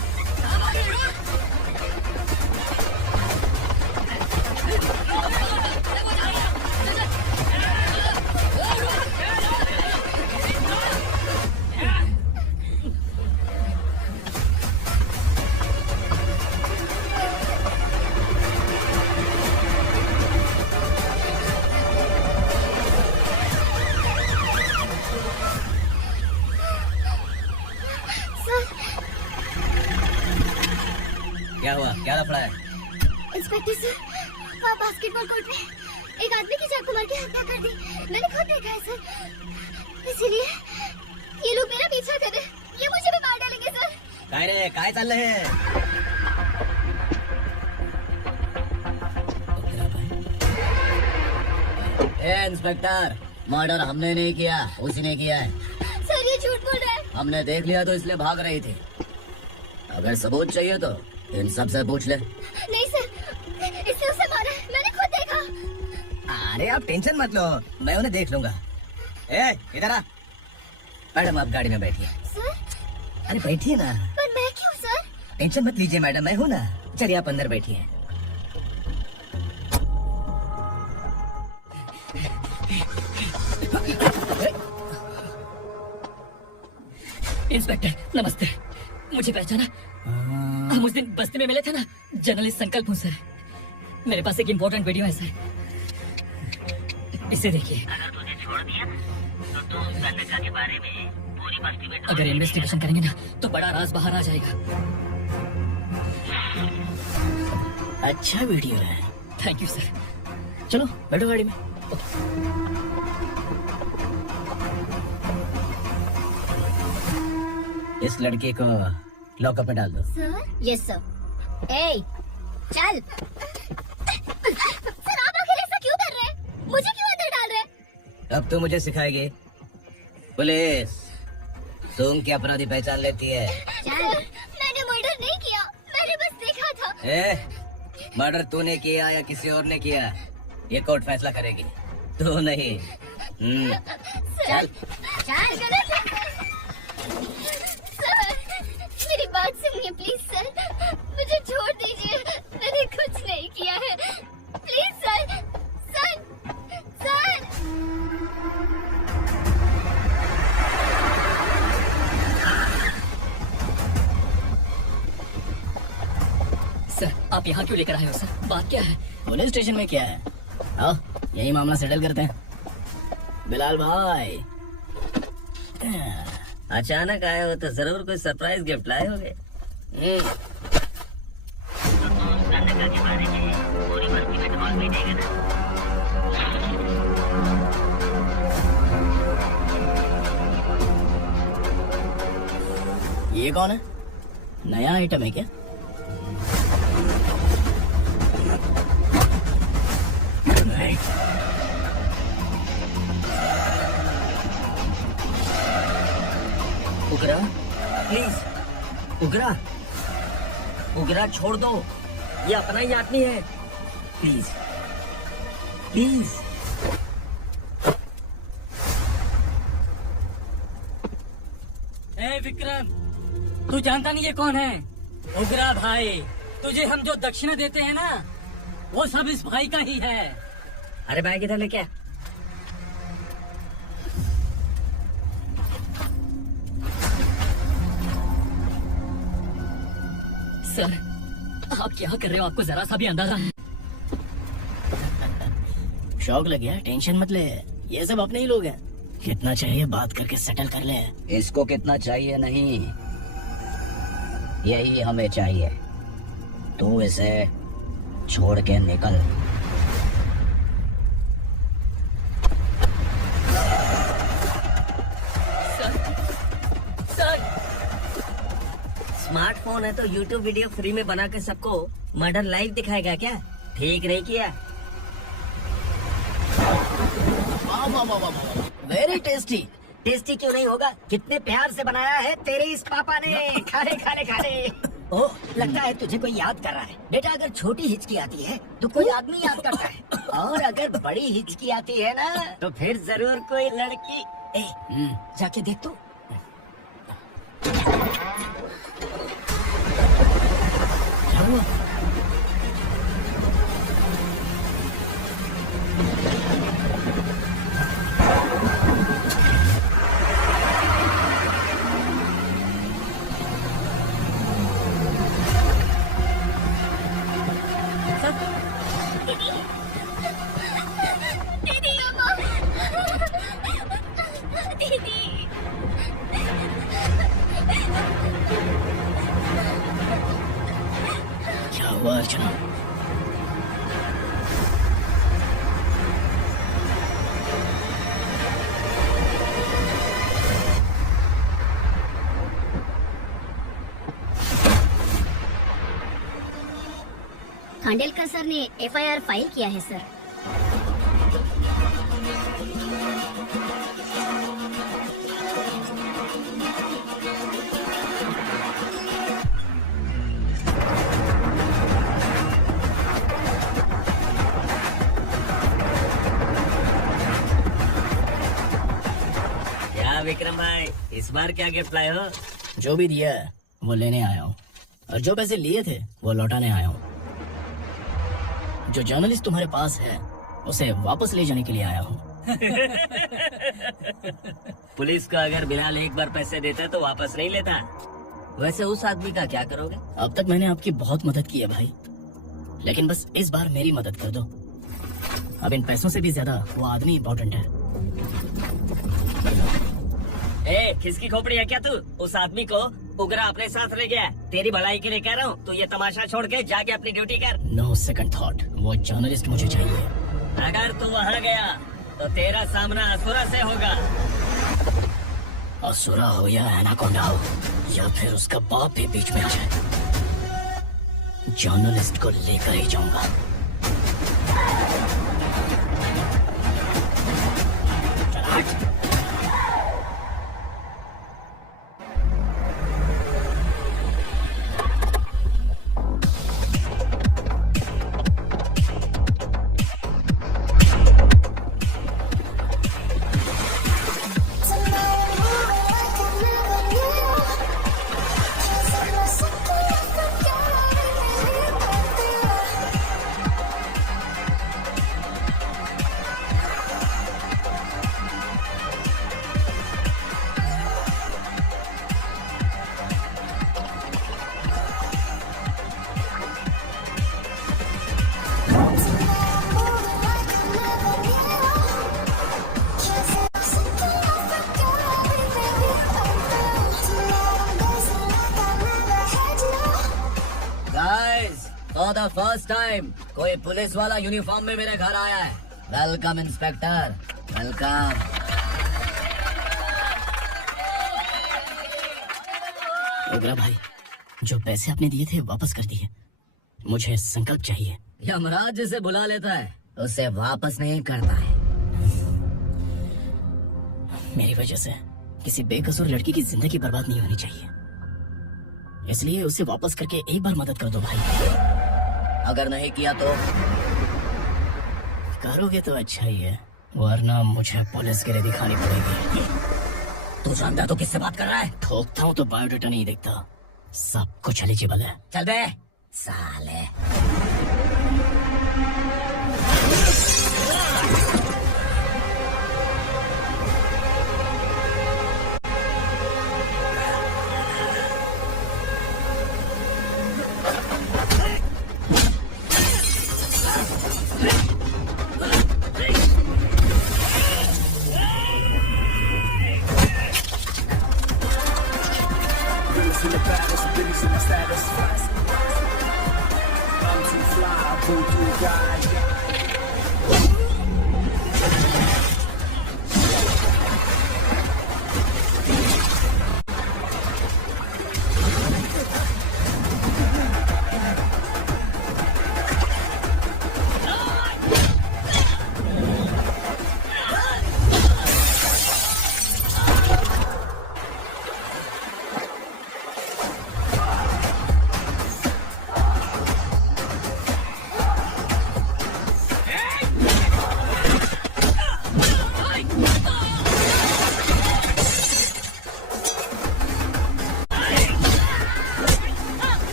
क्या हुआ? क्या लफड़ा है? इंस्पेक्टर सर, वहाँ बास्केटबॉल कोर्ट में एक आदमी की चाकू मार के हत्या कर दी। मैंने खुद देखा है सर, इसीलिए ये लोग मेरा पीछा कर रहे हैं। ये मुझे भी मार डालेंगे सर। काय रे, काय चाल रहे हैं? ए इंस्पेक्टर, मर्डर हमने नहीं किया, उसी ने किया है। सर ये झूठ बोल रहा है। हमने देख लिया तो इसलिए भाग रही थी। अगर सबूत चाहिए तो इन सब से पूछ ले। नहीं सर, इसने उसे मारा है, मैंने खुद देखा। अरे आप टेंशन मत लो, मैं उन्हें देख लूंगा। ए, इधर आ। मैडम आप गाड़ी में बैठिए। सर, अरे बैठिए ना। पर मैं क्यों सर? टेंशन मत लीजिए मैडम, मैं हूँ ना। चलिए आप अंदर बैठिए। इंस्पेक्टर नमस्ते, मुझे पहचाना? हम उस दिन बस्ती में मिले थे ना। जर्नलिस्ट संकल्प हूँ सर। मेरे पास एक इम्पोर्टेंट वीडियो है सर, इसे देखिए। अगर तुझे छोड़ दिया तो तू उस दंडका के बारे में पूरी बस्ती में अगर इन्वेस्टिगेशन करेंगे ना तो बड़ा राज बाहर आ जाएगा। अच्छा वीडियो है। Thank you sir. चलो बैठो गाड़ी में। इस लड़के को लॉकअप में डाल दो। सर? Yes sir. ए, चल। सर आप आखिर ऐसा क्यों कर रहे हैं? मुझे क्यों अंदर डाल रहे हैं? अब तो मुझे सिखाएगी। पुलिस सूंघ के अपराधी पहचान लेती है। चल। मैंने मर्डर नहीं किया, मर्डर तूने किया या किसी और ने किया, ये कोर्ट फैसला करेगी, तू नहीं। सर, सर, मेरी बात सुनिए प्लीज सर, मुझे छोड़ दीजिए, मैंने कुछ नहीं किया है, please sir, sir, sir. Sir आप यहाँ क्यों लेकर आए हो सर? बात क्या है? पुलिस स्टेशन में क्या है? आओ यही मामला सेटल करते हैं। बिलाल भाई, अचानक आए हो तो जरूर कोई सरप्राइज गिफ्ट लाए होगे। ये कौन है? नया आइटम है क्या? उगरा, प्लीज उगरा, उगरा छोड़ दो, ये अपना ही आदमी है, प्लीज प्लीज। ए विक्रम, तू जानता नहीं ये कौन है? उगरा भाई, तुझे हम जो दक्षिणा देते हैं ना, वो सब इस भाई का ही है। अरे बैग इधर लेके आ। सर आप क्या कर रहे हो? आपको जरा सा भी अंदाजा नहीं? शौक लग गया? टेंशन मत ले, ये सब अपने ही लोग हैं। कितना चाहिए बात करके सेटल कर ले। इसको कितना चाहिए नहीं, यही हमें चाहिए। तू इसे छोड़ के निकल। स्मार्टफोन है तो YouTube वीडियो फ्री में बना के सबको मर्डर लाइव दिखाएगा क्या? ठीक नहीं किया। Very tasty. टेस्टी क्यों नहीं होगा? कितने प्यार से बनाया है तेरे इस पापा ने। खाले खाले खाले। ओह, लगता है तुझे कोई याद कर रहा है। बेटा अगर छोटी हिचकी आती है तो कोई आदमी याद करता है, और अगर बड़ी हिचकी आती है ना तो फिर जरूर कोई लड़की। जाके देख तू। क्या हुआ? दीदी अम्मा, दीदी। क्या हुआ अर्चना? खांडेलकर सर ने FIR फाइल किया है सर। क्या विक्रम भाई, इस बार क्या गिफ्ट लाए हो? जो भी दिया है वो लेने आया हूँ, और जो पैसे लिए थे वो लौटाने आया हूँ। जो जर्नलिस्ट तुम्हारे पास है उसे वापस ले जाने के लिए आया हूँ। पुलिस को अगर बिलाल एक बार पैसे देता तो वापस नहीं लेता। वैसे उस आदमी का क्या करोगे? अब तक मैंने आपकी बहुत मदद की है भाई, लेकिन बस इस बार मेरी मदद कर दो। अब इन पैसों से भी ज्यादा वो आदमी इम्पोर्टेंट है। ए, किसकी खोपड़ी है क्या तू? उस आदमी को उगरा अपने साथ ले गया। तेरी भलाई के लिए कह रहा हूँ, तू ये तमाशा छोड़ के जाके अपनी ड्यूटी कर। नो सेकंड थॉट, वो जर्नलिस्ट मुझे चाहिए। अगर तू वहाँ गया तो तेरा सामना असुरा से होगा। असुरा हो या एनाकोंडा हो, या फिर उसका बाप भी बीच में आ जाए, जर्नलिस्ट को लेकर ही जाऊंगा। चल हट। फॉर द फर्स्ट टाइम कोई पुलिस वाला यूनिफॉर्म में मेरे घर आया है। Welcome inspector, welcome. ओगरा भाई, जो पैसे आपने दिए थे वापस कर दिए। मुझे संकल्प चाहिए। यमराज जिसे बुला लेता है उसे वापस नहीं करता है। मेरी वजह से किसी बेकसूर लड़की की जिंदगी बर्बाद नहीं होनी चाहिए, इसलिए उसे वापस करके एक बार मदद कर दो भाई। अगर नहीं किया तो करोगे तो अच्छा ही है, वरना मुझे पुलिस गिरी दिखानी पड़ेगी। तू जानता तो किससे बात कर रहा है? ठोकता हूँ तो बायोडाटा नहीं दिखता, सब कुछ एलिजिबल है। चल बे साले।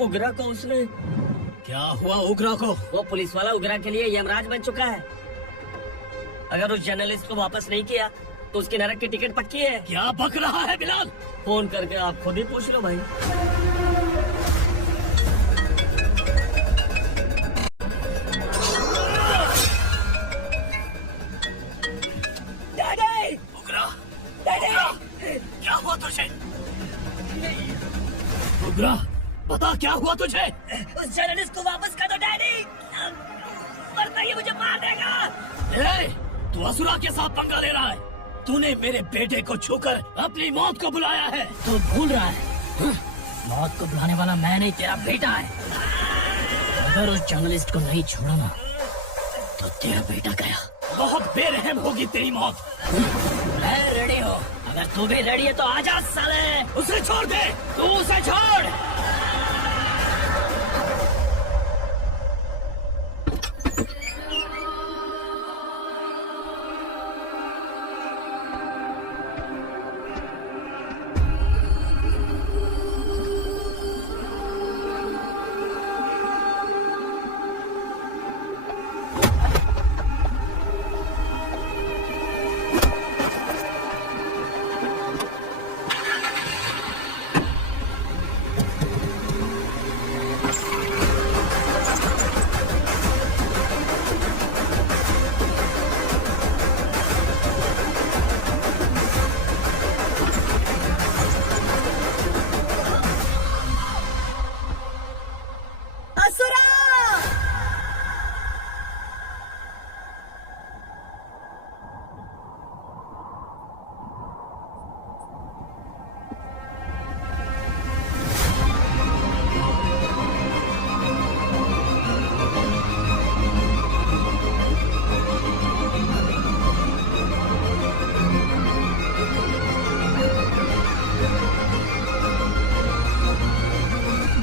उगरा को उसने, क्या हुआ उग्रा को? वो पुलिस वाला उगरा के लिए यमराज बन चुका है। अगर उस जर्नलिस्ट को वापस नहीं किया तो उसकी नरक की टिकट पक्की है। क्या बक रहा है बिलाल? फोन करके आप खुद ही पूछ लो भाई। डैडी! उग्रा! डैडी! क्या हुआ तुझे? उग्रा, बता क्या हुआ तुझे? उस जर्नलिस्ट को वापस कर दो डैडी, वरना ये मुझे मार देगा। ए, तू असुरा के साथ पंगा ले रहा है। तूने मेरे बेटे को छूकर अपनी मौत को बुलाया है। तो भूल रहा है, मौत को बुलाने वाला मैं नहीं, तेरा बेटा है। अगर उस जर्नलिस्ट को नहीं छोड़ा ना तो तेरा बेटा गया। बहुत बेरहम होगी तेरी मौत। मैं रेडी हूँ, अगर तू भी रेडी है तो आजा साले। उसे छोड़ दे, तू उसे छोड़।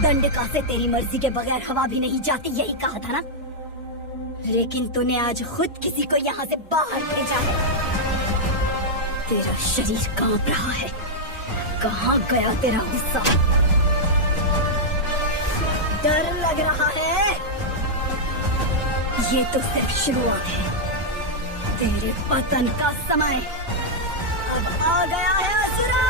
दंडका से तेरी मर्जी के बगैर हवा भी नहीं जाती, यही कहा था ना। लेकिन तूने आज खुद किसी को यहाँ से बाहर भेजा है। तेरा शरीर कांप रहा है। कहाँ गया तेरा गुस्सा? डर लग रहा है? ये तो सिर्फ शुरुआत है। तेरे पतन का समय अब आ गया है असुरा।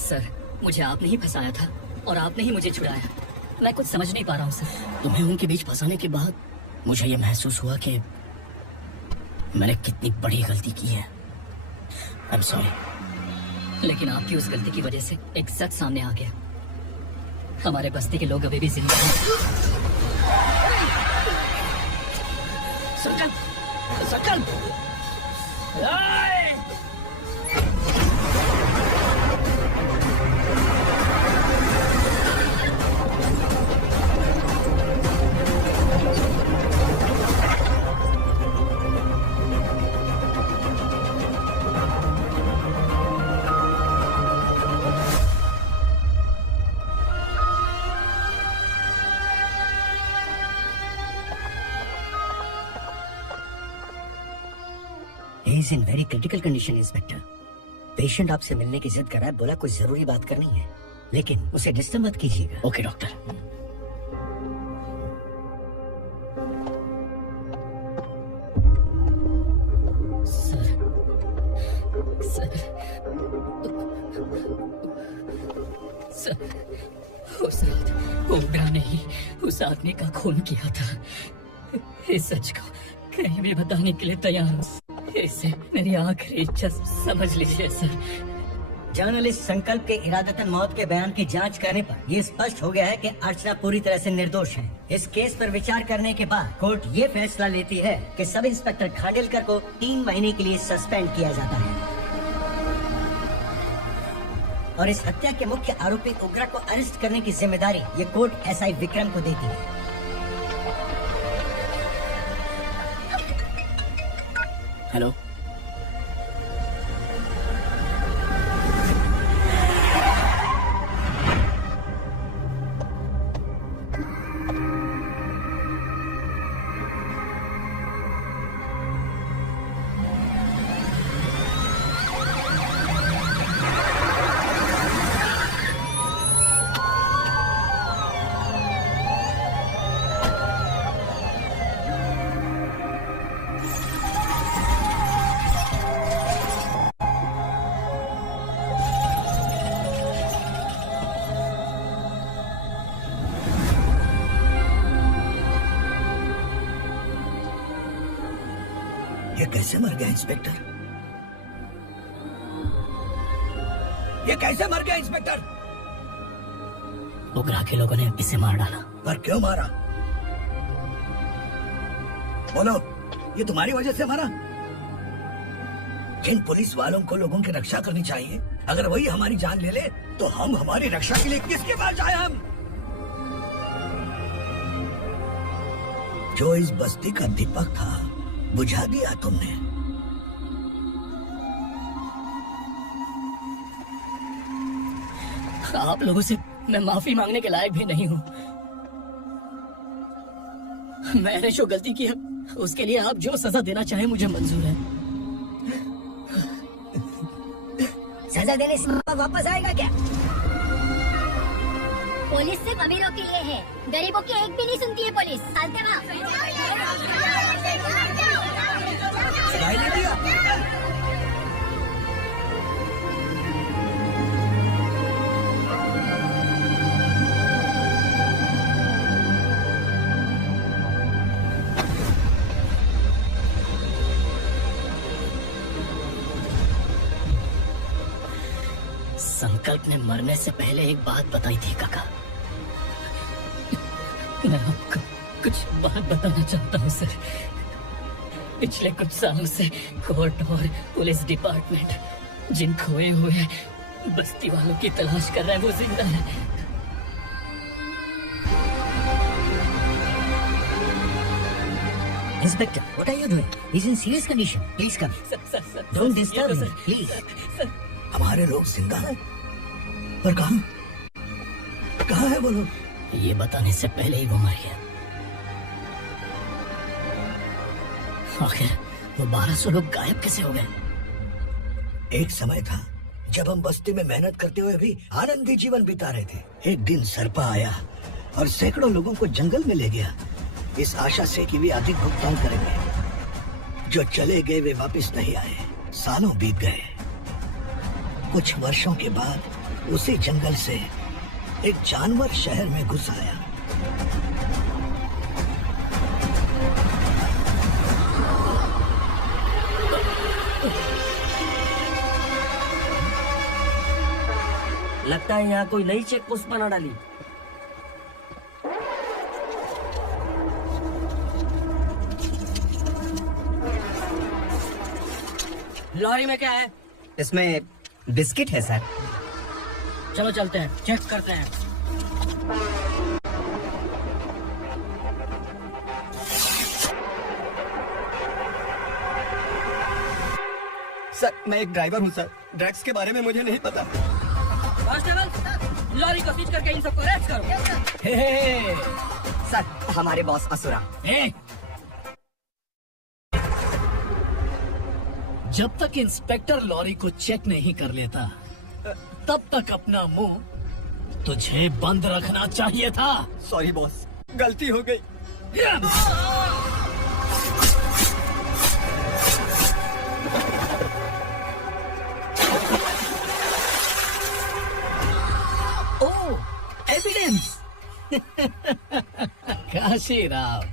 सर, मुझे आपने ही फंसाया था और आपने ही मुझे छुड़ाया। मैं कुछ समझ नहीं पा रहा हूँ सर। तुम्हें उनके बीच फंसाने के बाद मुझे ये महसूस हुआ कि मैंने कितनी बड़ी गलती की है। I am sorry. लेकिन आपकी उस गलती की वजह से एक सच सामने आ गया। हमारे बस्ती के लोग अभी भी जिंदा हैं। सकल, सकल। He is in very critical condition, inspector. Patient आपसे मिलने की जिद कर रहा है, बोला कुछ जरूरी बात करनी है, लेकिन उसे डिस्टर्ब मत कीजिएगा। Okay doctor. सर, उस रात उग्रा ने ही उस आदमी का खून किया था। इस सच को कहीं भी बताने के लिए तैयार हूँ। इसे मेरी आखिरी इच्छा समझ लीजिए सर। जर्नलिस्ट संकल्प के इरादतन मौत के बयान की जांच करने पर यह स्पष्ट हो गया है कि अर्चना पूरी तरह से निर्दोष है। इस केस पर विचार करने के बाद कोर्ट ये फैसला लेती है कि सब इंस्पेक्टर खांडेलकर को 3 महीने के लिए सस्पेंड किया जाता है और इस हत्या के मुख्य आरोपी उग्रा को अरेस्ट करने की जिम्मेदारी ये कोर्ट एसआई विक्रम को देती है। हेलो, ये कैसे मर गया इंस्पेक्टर? ये कैसे मर गया इंस्पेक्टर? उग्रा के लोगों ने इसे मार डाला। पर क्यों मारा? बोलो, ये तुम्हारी वजह से मारा? जिन पुलिस वालों को लोगों की रक्षा करनी चाहिए, अगर वही हमारी जान ले ले तो हम हमारी रक्षा के लिए किसके पास जाए? हम जो इस बस्ती का दीपक था बुझा दिया तुमने। आप लोगों से मैं माफी मांगने के लायक भी नहीं हूँ। मैंने जो गलती की है उसके लिए आप जो सजा देना चाहें मुझे मंजूर है। सजा देने से वापस आएगा क्या? पुलिस सिर्फ अमीरों के लिए है, गरीबों की एक भी नहीं सुनती है पुलिस। सुनाई नहीं दिया? संकल्प ने मरने से पहले एक बात बताई थी काका। मैं आपको कुछ बात बताना चाहता हूँ सर। पिछले कुछ सालों से कोर्ट और पुलिस डिपार्टमेंट जिन खोए हुए बस्ती वालों की तलाश कर रहा है वो जिंदा है। Inspector, what are you doing? He's in serious condition. Please come. Sir, Don't disturb ये तो him, please. सर, हमारे लोग जिंदा हैं? पर कहाँ? कहाँ है वो लोग? ये बताने से पहले ही वो मर गया। आखिर वो 1200 लोग गायब कैसे हो गए? एक समय था जब हम बस्ती में मेहनत करते हुए भी आनंदी जीवन बिता रहे थे। एक दिन सरपा आया और सैकड़ों लोगों को जंगल में ले गया, इस आशा से कि वे अधिक भुगतान करेंगे। जो चले गए वे वापस नहीं आए। सालों बीत गए। कुछ वर्षों के बाद उसी जंगल से एक जानवर शहर में घुस आया। लगता है यहाँ कोई नई चेक पोस्ट बना डाली। लॉरी में क्या है? इसमें बिस्किट है सर। चलो चलते हैं, चेक करते हैं। सर, मैं एक ड्राइवर हूँ सर। ड्रग्स के बारे में मुझे नहीं पता। कांस्टेबल, लॉरी को सीज करके इन सबको अरेस्ट करो। सर, हमारे बॉस असुरा। जब तक इंस्पेक्टर लॉरी को चेक नहीं कर लेता तब तक अपना मुंह तुझे बंद रखना चाहिए था। सॉरी बॉस, गलती हो गई। ओह, एविडेंस। काशी राव,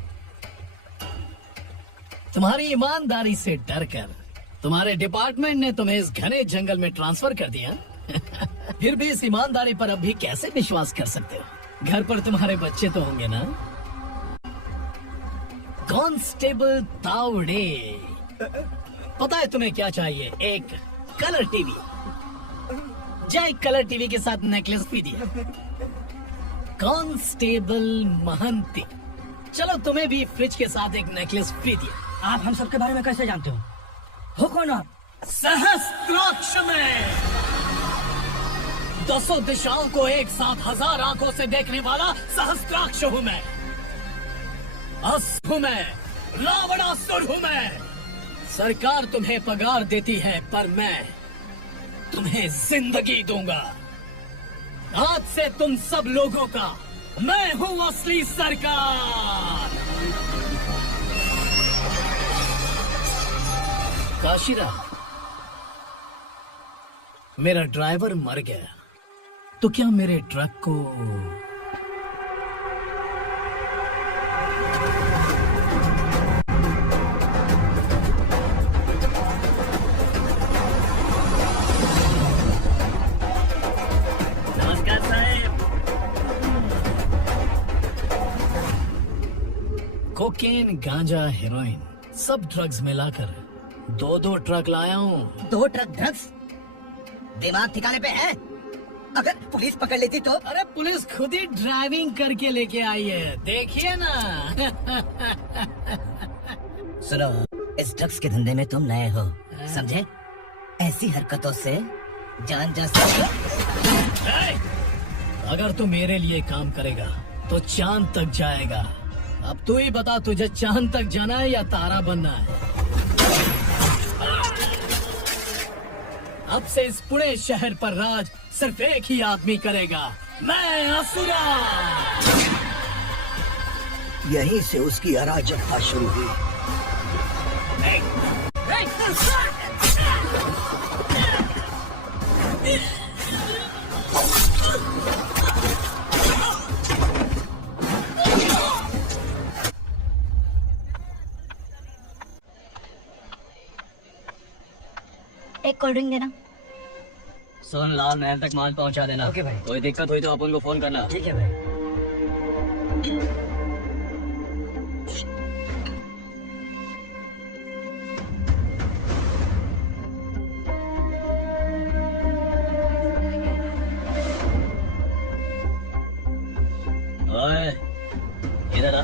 तुम्हारी ईमानदारी से डरकर तुम्हारे डिपार्टमेंट ने तुम्हें इस घने जंगल में ट्रांसफर कर दिया। फिर भी इस ईमानदारी पर अब भी कैसे विश्वास कर सकते हो? घर पर तुम्हारे बच्चे तो होंगे ना? कांस्टेबल तावड़े, पता है तुम्हें क्या चाहिए? एक कलर टीवी। जय कलर टीवी के साथ नेकलेस भी दिया। कांस्टेबल महंती, चलो तुम्हें भी फ्रिज के साथ एक नेकलेस फ्री दिया। आप हम सबके बारे में कैसे जानते हो कौन आप? सहस्त्राक्ष में 200 दिशाओं को एक साथ 1000 आंखों से देखने वाला सहस्त्राक्ष हूँ मैं। हूँ मैं, रावणासुर हूँ मैं। सरकार तुम्हें पगार देती है पर मैं तुम्हें जिंदगी दूंगा। आज से तुम सब लोगों का मैं हूँ असली सरकार। काशीराम, मेरा ड्राइवर मर गया तो क्या मेरे ट्रक को नमस्कार साहब। कोकेन, गांजा, हेरोइन सब ड्रग्स मिलाकर 2 ट्रक लाया हूँ। 2 ट्रक ड्रग्स? दिमाग ठिकाने पे है? अगर पुलिस पकड़ लेती तो? अरे पुलिस खुद ही ड्राइविंग करके लेके आई है, देखिए ना। सुनो, इस ड्रग्स के धंधे में तुम नए हो, समझे? ऐसी हरकतों से जान जा सकती। अगर तू मेरे लिए काम करेगा तो चांद तक जाएगा। अब तू ही बता, तुझे चांद तक जाना है या तारा बनना है? अब से इस पूरे शहर पर राज सिर्फ एक ही आदमी करेगा, मैं असुरा। यहीं से उसकी अराजकता शुरू हुई। एक कोल्ड ड्रिंक देना। सुन, लाल महल तक माल पहुंचा देना। ओके भाई। कोई दिक्कत हुई तो अपन को फोन करना। ठीक है भाई। ओए, इधर आ।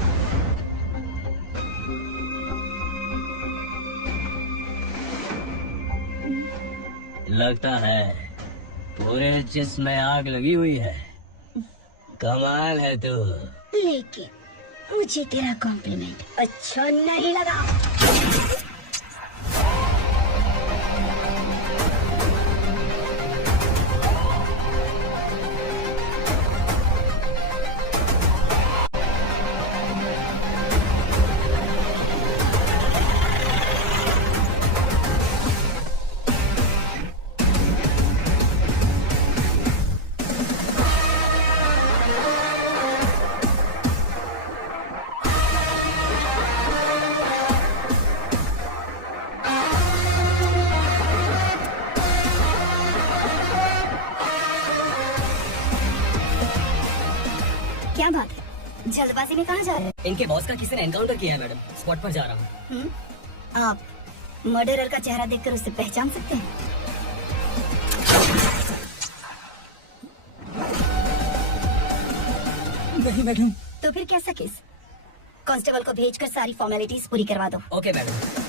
लगता है पूरे जिस्म में आग लगी हुई है। कमाल है तू। लेकिन मुझे तेरा कॉम्प्लीमेंट अच्छा नहीं लगा। क्या बात है, जल्दबाजी में कहाँ जा रहे इनके बॉस का किसी ने एनकाउंटर किया है मैडम। स्पॉट पर जा रहा हूँ। हैं? आप मर्डरर का चेहरा देखकर उसे पहचान सकते हैं? नहीं मैडम। तो फिर कैसा केस? कांस्टेबल को भेजकर सारी फॉर्मेलिटीज पूरी करवा दो। Okay madam.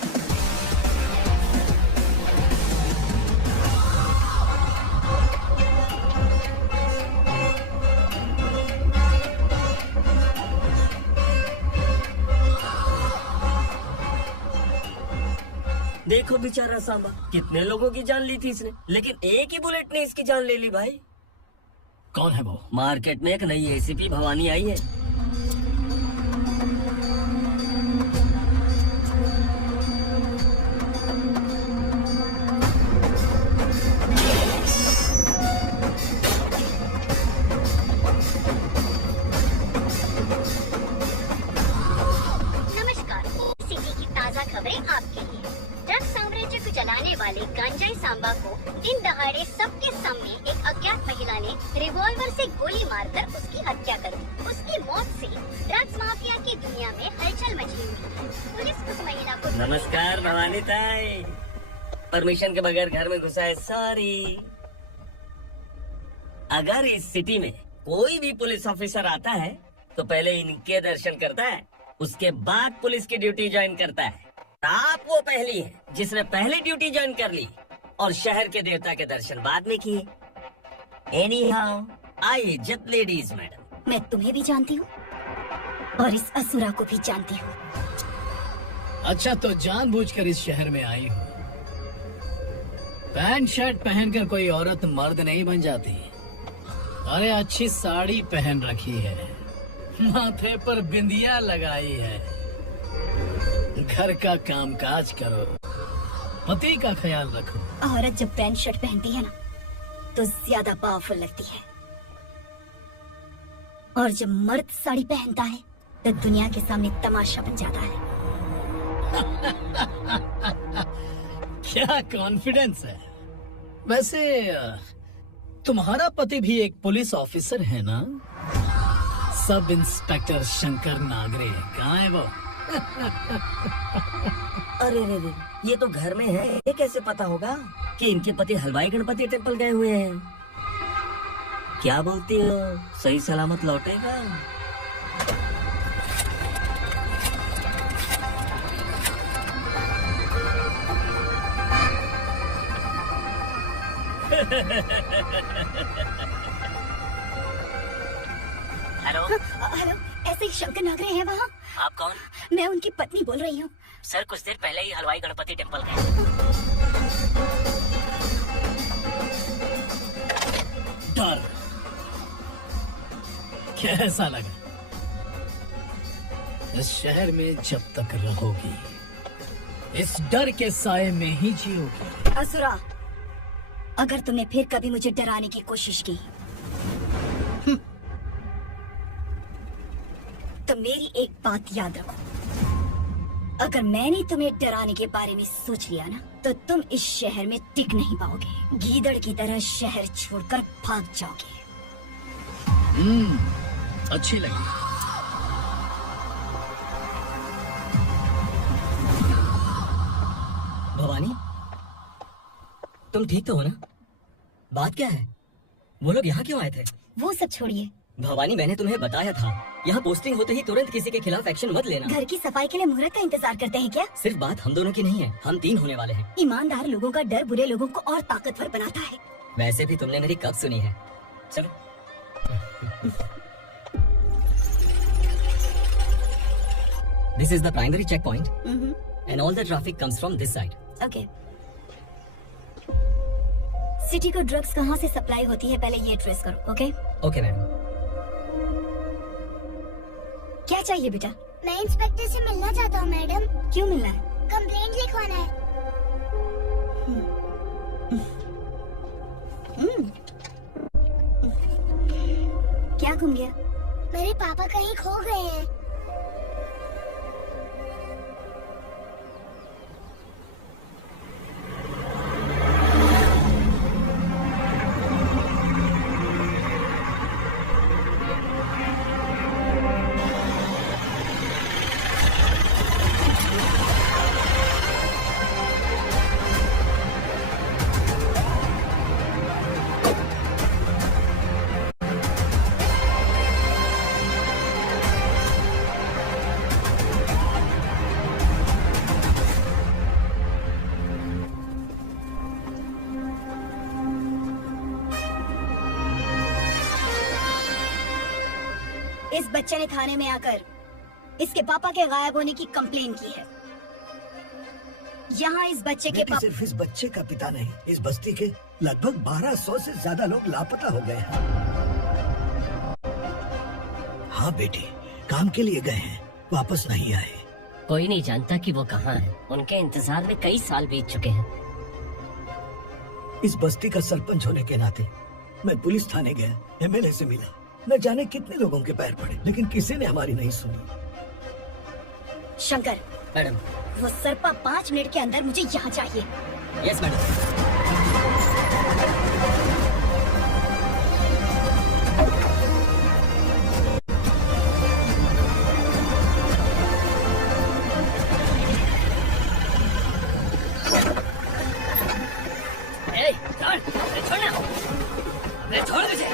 देखो बेचारा सांबा, कितने लोगों की जान ली थी इसने, लेकिन एक ही बुलेट ने इसकी जान ले ली भाई। कौन है वो? मार्केट में एक नई एसीपी भवानी आई है। नमस्कार, सिटी की ताजा खबरें आपके लिए। ड्रग साम्राज्य को जलाने रहने वाले गांजाई सांबा को दिन दहाड़े सबके सामने एक अज्ञात महिला ने रिवॉल्वर से गोली मारकर उसकी हत्या कर दी। उसकी मौत से ड्रग्स माफिया की दुनिया में हलचल मची हुई है। पुलिस उस महिला को नमस्कार भवानी ताई, परमिशन के बगैर घर में घुसा है, सॉरी। अगर इस सिटी में कोई भी पुलिस ऑफिसर आता है तो पहले इनके दर्शन करता है, उसके बाद पुलिस की ड्यूटी ज्वाइन करता है। आप वो पहली है जिसने पहले ड्यूटी ज्वाइन कर ली और शहर के देवता के दर्शन बाद में किए। एनीहाउ, आइए जब लेडीज मैडम। मैं तुम्हें भी जानती हूँ और इस असुरा को भी जानती हूँ। अच्छा, तो जानबूझकर इस शहर में आई हूँ। पैंट शर्ट पहनकर कोई औरत मर्द नहीं बन जाती। अरे अच्छी साड़ी पहन रखी है, माथे पर बिंदिया लगाई है, घर का कामकाज करो, पति का ख्याल रखो। औरत जब पैंट शर्ट पहनती है ना तो ज्यादा पावरफुल लगती है, और जब मर्द साड़ी पहनता है तो दुनिया के सामने तमाशा बन जाता है। क्या कॉन्फिडेंस है। वैसे तुम्हारा पति भी एक पुलिस ऑफिसर है ना? सब इंस्पेक्टर शंकर नागरे, कहाँ है वो? अरे रे रे, ये तो घर में है, ये कैसे पता होगा कि इनके पति हलवाई गणपति टेम्पल गए हुए हैं? क्या बोलती हो, सही सलामत लौटेगा? हेलो हेलो, ऐसे ही शंकर नागरे हैं वहाँ? आप कौन? मैं उनकी पत्नी बोल रही हूँ। सर कुछ देर पहले ही हलवाई गणपति टेम्पल गए। डर कैसा लगा? इस शहर में जब तक रहोगी इस डर के साए में ही जियोगी। असुरा, अगर तुमने फिर कभी मुझे डराने की कोशिश की तो मेरी एक बात याद रखो, अगर मैंने तुम्हें डराने के बारे में सोच लिया ना तो तुम इस शहर में टिक नहीं पाओगे। गीदड़ की तरह शहर छोड़कर भाग जाओगे। अच्छी लगी। भवानी, तुम ठीक तो हो ना? बात क्या है? वो लोग यहाँ क्यों आए थे? वो सब छोड़िए। भवानी, मैंने तुम्हें बताया था, यहाँ पोस्टिंग होते ही तुरंत किसी के खिलाफ एक्शन मत लेना। घर की सफाई के लिए मुहूर्त का इंतजार करते हैं क्या? सिर्फ बात हम दोनों की नहीं है, हम 3 होने वाले हैं। ईमानदार लोगों का डर बुरे लोगों को और ताकतवर बनाता है। वैसे भी तुमने मेरी कब सुनी है? चलो। This is the primary checkpoint and all the traffic comes from this side. Okay. City को ड्रग्स कहाँ से सप्लाई होती है पहले ये ट्रेस करो। Okay okay madam. क्या चाहिए बेटा? मैं इंस्पेक्टर से मिलना चाहता हूँ मैडम। क्यों मिलना है? कंप्लेंट लिखवाना है। क्या घूम गया? मेरे पापा कहीं खो गए हैं। इस बच्चे ने थाने में आकर इसके पापा के गायब होने की कंप्लेन की है। यहाँ इस बच्चे के पापा सिर्फ इस बच्चे का पिता नहीं, इस बस्ती के लगभग 1200 से ज्यादा लोग लापता हो गए हैं। हाँ बेटी, काम के लिए गए हैं, वापस नहीं आए। कोई नहीं जानता कि वो कहाँ है। उनके इंतजार में कई साल बीत चुके हैं। इस बस्ती का सरपंच होने के नाते मैं पुलिस थाने गया, एमएलए से मिला, न जाने कितने लोगों के पैर पड़े, लेकिन किसी ने हमारी नहीं सुनी। शंकर, मैडम, वो सरपा 5 मिनट के अंदर मुझे यहाँ चाहिए। Yes madam. ए, छोड़, छोड़ना, छोड़ मुझे।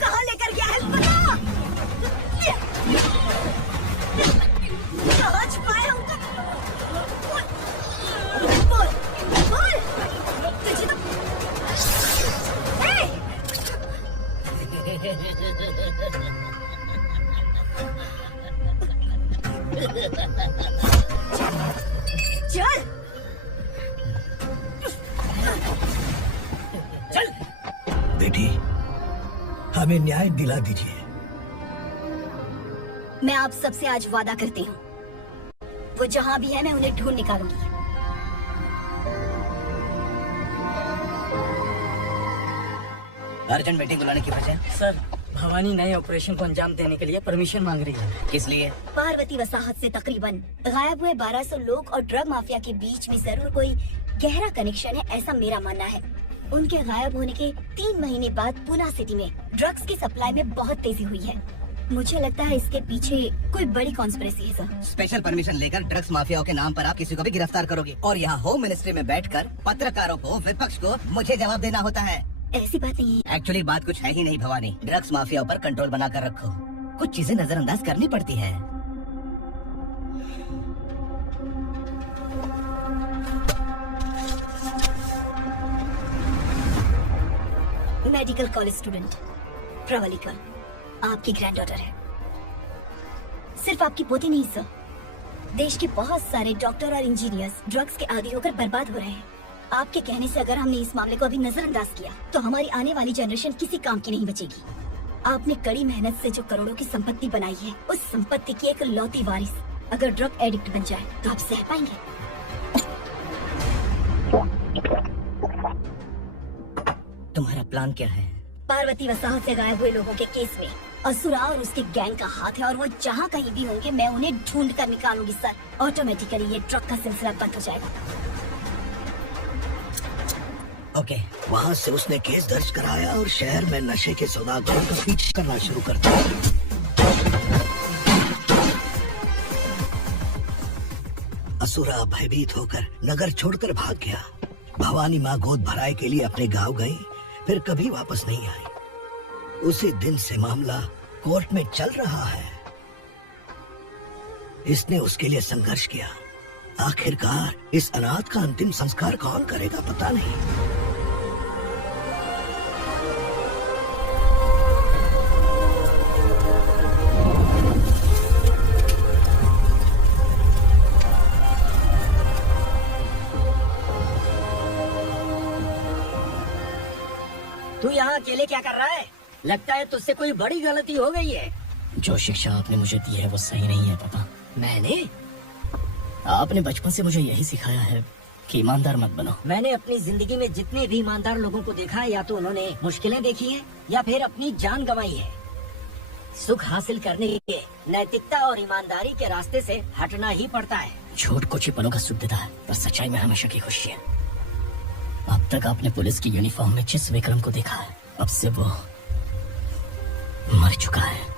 कहाँ लेकर गया है पता? कहाँ छुपाया उनका? बोल, बोल, तुझे तो चल चल। बेटी, हमें न्याय दिला दीजिए। मैं आप सबसे आज वादा करती हूँ, वो जहाँ भी है मैं उन्हें ढूंढ निकालूंगी। अर्जेंट मीटिंग बुलाने की वजह? सर, भवानी नए ऑपरेशन को अंजाम देने के लिए परमिशन मांग रही है। किस लिए? पार्वती वसाहत से तकरीबन गायब हुए 1200 लोग और ड्रग माफिया के बीच में जरूर कोई गहरा कनेक्शन है, ऐसा मेरा मानना है। उनके गायब होने के 3 महीने बाद पूना सिटी में ड्रग्स की सप्लाई में बहुत तेजी हुई है। मुझे लगता है इसके पीछे कोई बड़ी कॉन्स्पिरेसी है सर। स्पेशल परमिशन लेकर ड्रग्स माफियाओं के नाम पर आप किसी को भी गिरफ्तार करोगे और यहाँ होम मिनिस्ट्री में बैठकर पत्रकारों को, विपक्ष को मुझे जवाब देना होता है। ऐसी बात नहीं है। एक्चुअली बात कुछ है ही नहीं भवानी। ड्रग्स माफियाओं पर कंट्रोल बनाकर रखो, कुछ चीजें नजरअंदाज करनी पड़ती है। मेडिकल कॉलेज स्टूडेंट प्रवलिका आपकी ग्रैंड डॉटर है। सिर्फ आपकी पोती नहीं सर, देश के बहुत सारे डॉक्टर और इंजीनियर्स ड्रग्स के आदी होकर बर्बाद हो रहे हैं। आपके कहने से अगर हमने इस मामले को अभी नजरअंदाज किया तो हमारी आने वाली जनरेशन किसी काम की नहीं बचेगी। आपने कड़ी मेहनत से जो करोड़ों की संपत्ति बनाई है, उस संपत्ति की एक लौती वारिस अगर ड्रग एडिक्ट बन जाए तो आप सह पाएंगे? तुम्हारा प्लान क्या है? पार्वती वसाहत से गायब हुए लोगों के केस में असुरा और उसके गैंग का हाथ है और वो जहाँ कहीं भी होंगे मैं उन्हें ढूंढ कर निकालूंगी सर। ऑटोमेटिकली ये ड्रग का सिलसिला बंद हो जाएगा। ओके। वहाँ से उसने केस दर्ज कराया और शहर में नशे के सौदागरों का पीछा करना शुरू कर दिया। असुरा भयभीत होकर नगर छोड़कर भाग गया। भवानी माँ गोद भराए के लिए अपने गांव गई, फिर कभी वापस नहीं आई। उसी दिन से मामला कोर्ट में चल रहा है। इसने उसके लिए संघर्ष किया। आखिरकार इस अनाथ का अंतिम संस्कार कौन करेगा पता नहीं। तू यहाँ अकेले क्या कर रहा है? लगता है तुझसे कोई बड़ी गलती हो गई है। जो शिक्षा आपने मुझे दी है वो सही नहीं है पापा। मैंने आपने बचपन से मुझे यही सिखाया है कि ईमानदार मत बनो। मैंने अपनी जिंदगी में जितने भी ईमानदार लोगों को देखा है, या तो उन्होंने मुश्किलें देखी हैं या फिर अपनी जान गंवाई है। सुख हासिल करने के लिए नैतिकता और ईमानदारी के रास्ते से हटना ही पड़ता है। झूठ कुछ ही पलों का सुख देता है, पर सच्चाई में हमेशा की खुशी है। अब तक आपने पुलिस की यूनिफॉर्म में जिस विक्रम को देखा है, अब से वो मर चुका है।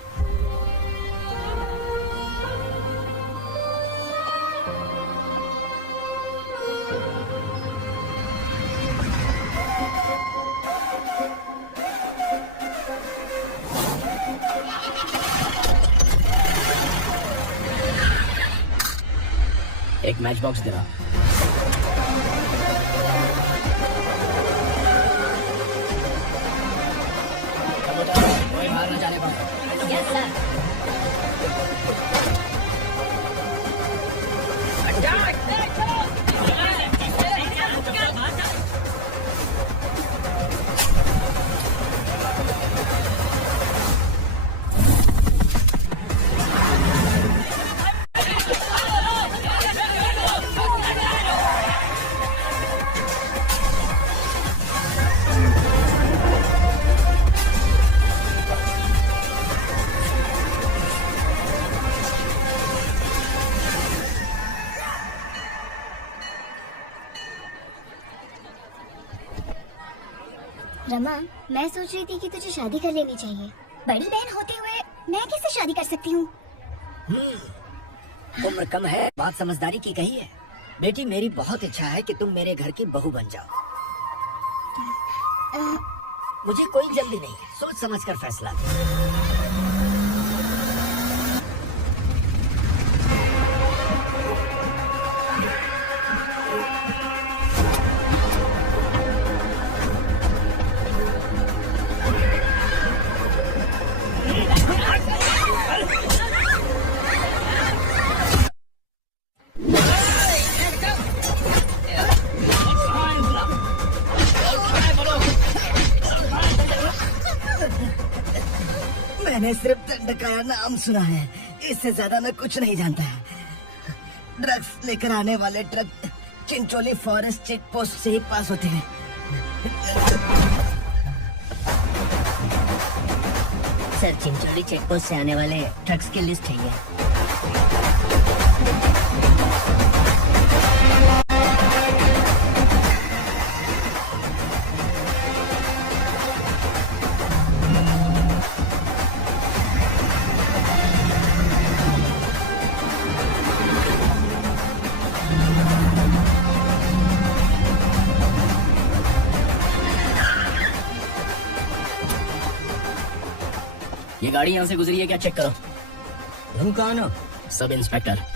एक मैच बॉक्स दे रहा। कोई बाहर न जाने पाए। Yes sir. रमा, मैं सोच रही थी कि तुझे शादी कर लेनी चाहिए। बड़ी बहन होते हुए मैं कैसे शादी कर सकती हूँ? उम्र कम है, बात समझदारी की कही है। बेटी, मेरी बहुत इच्छा है कि तुम मेरे घर की बहू बन जाओ। मुझे कोई जल्दी नहीं है, सोच समझ कर फैसला ले। मैंने सिर्फ दंडकाया नाम सुना है, इससे ज्यादा मैं कुछ नहीं जानता। ड्रग्स लेकर आने वाले truck Chincholi forest check post से ही पास होते हैं। सर, चिंचोली चेक पोस्ट से आने वाले ट्रक्स की लिस्ट है ये। ये गाड़ी यहाँ से गुजरी है क्या, चेक करो। तुम कौन हो? Sub inspector.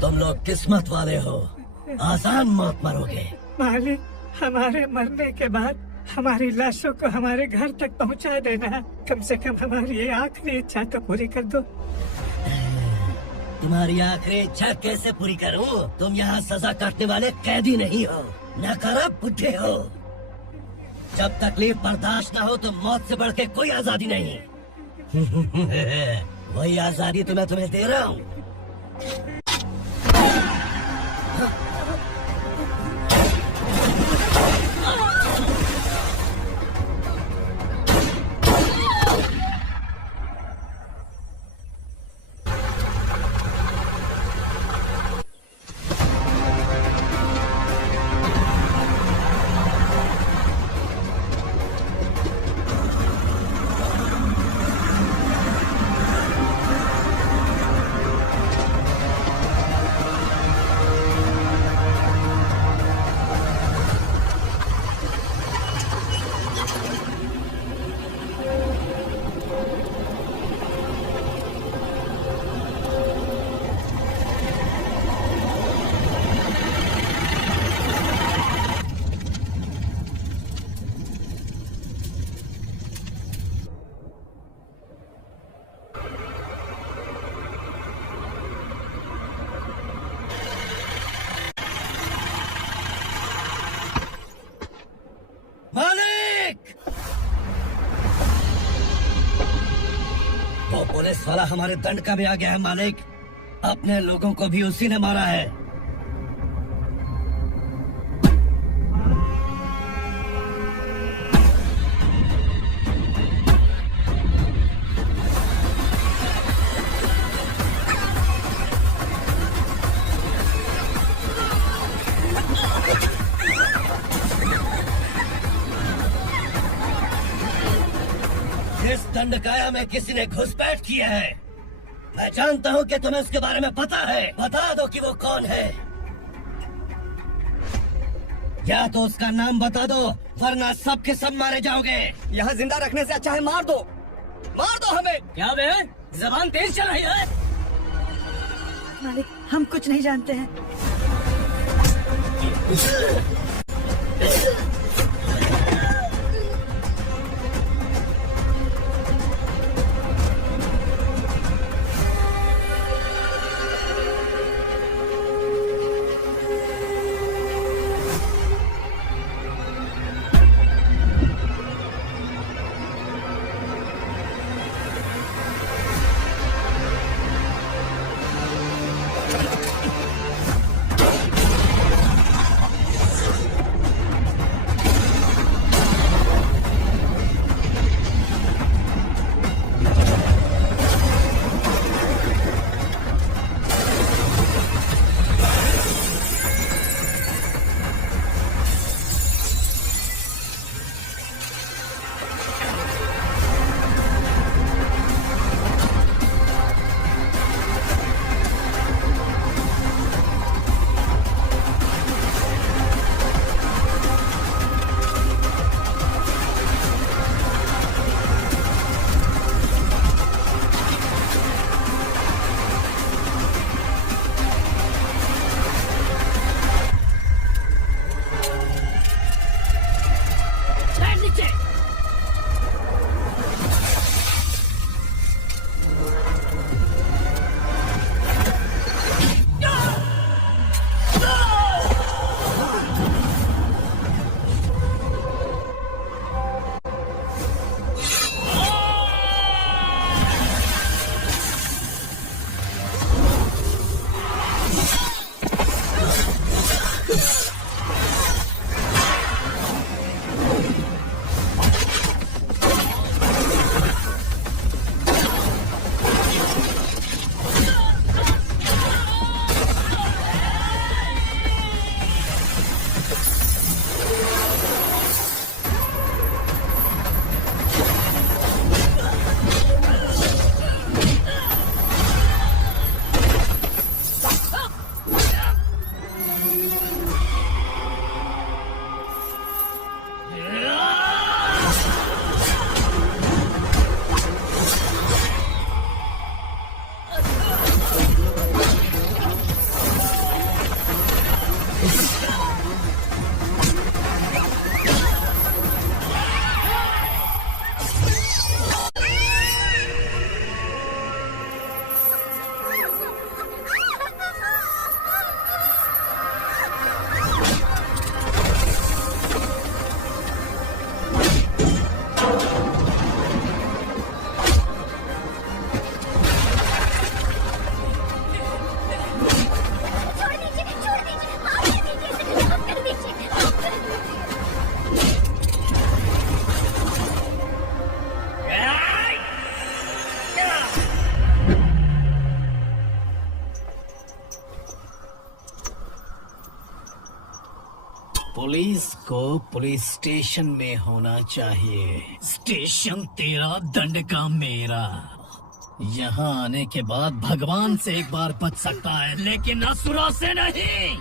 तुम लोग किस्मत वाले हो, आसान मौत मरोगे। मालिक, हमारे मरने के बाद हमारी लाशों को हमारे घर तक पहुंचा देना। कम से कम हमारी ये आखिरी इच्छा तो पूरी कर दो। तुम्हारी आखिरी इच्छा कैसे पूरी करूं? तुम यहाँ सजा काटने वाले कैदी नहीं हो, नकारा बुड्ढे हो। जब तकलीफ बर्दाश्त ना हो तो मौत से बढ़ के कोई आजादी नहीं। वही आजादी तो मैं तुम्हें दे रहा हूँ। वो पुलिस वाला हमारे दंड का भी आ गया है मालिक। अपने लोगों को भी उसी ने मारा है। इस दंडकाया में किसी ने घुसपैठ किया है। मैं जानता हूँ कि तुम्हें उसके बारे में पता है। बता दो कि वो कौन है। या तो उसका नाम बता दो, वरना सब के सब मारे जाओगे। यहाँ जिंदा रखने से अच्छा है मार दो हमें। क्या बे, जबान तेज चल रही है? मालिक, हम कुछ नहीं जानते हैं। पुलिस को पुलिस स्टेशन में होना चाहिए। स्टेशन तेरा, दंड का मेरा। यहाँ आने के बाद भगवान से एक बार बच सकता है, लेकिन असुरों से नहीं।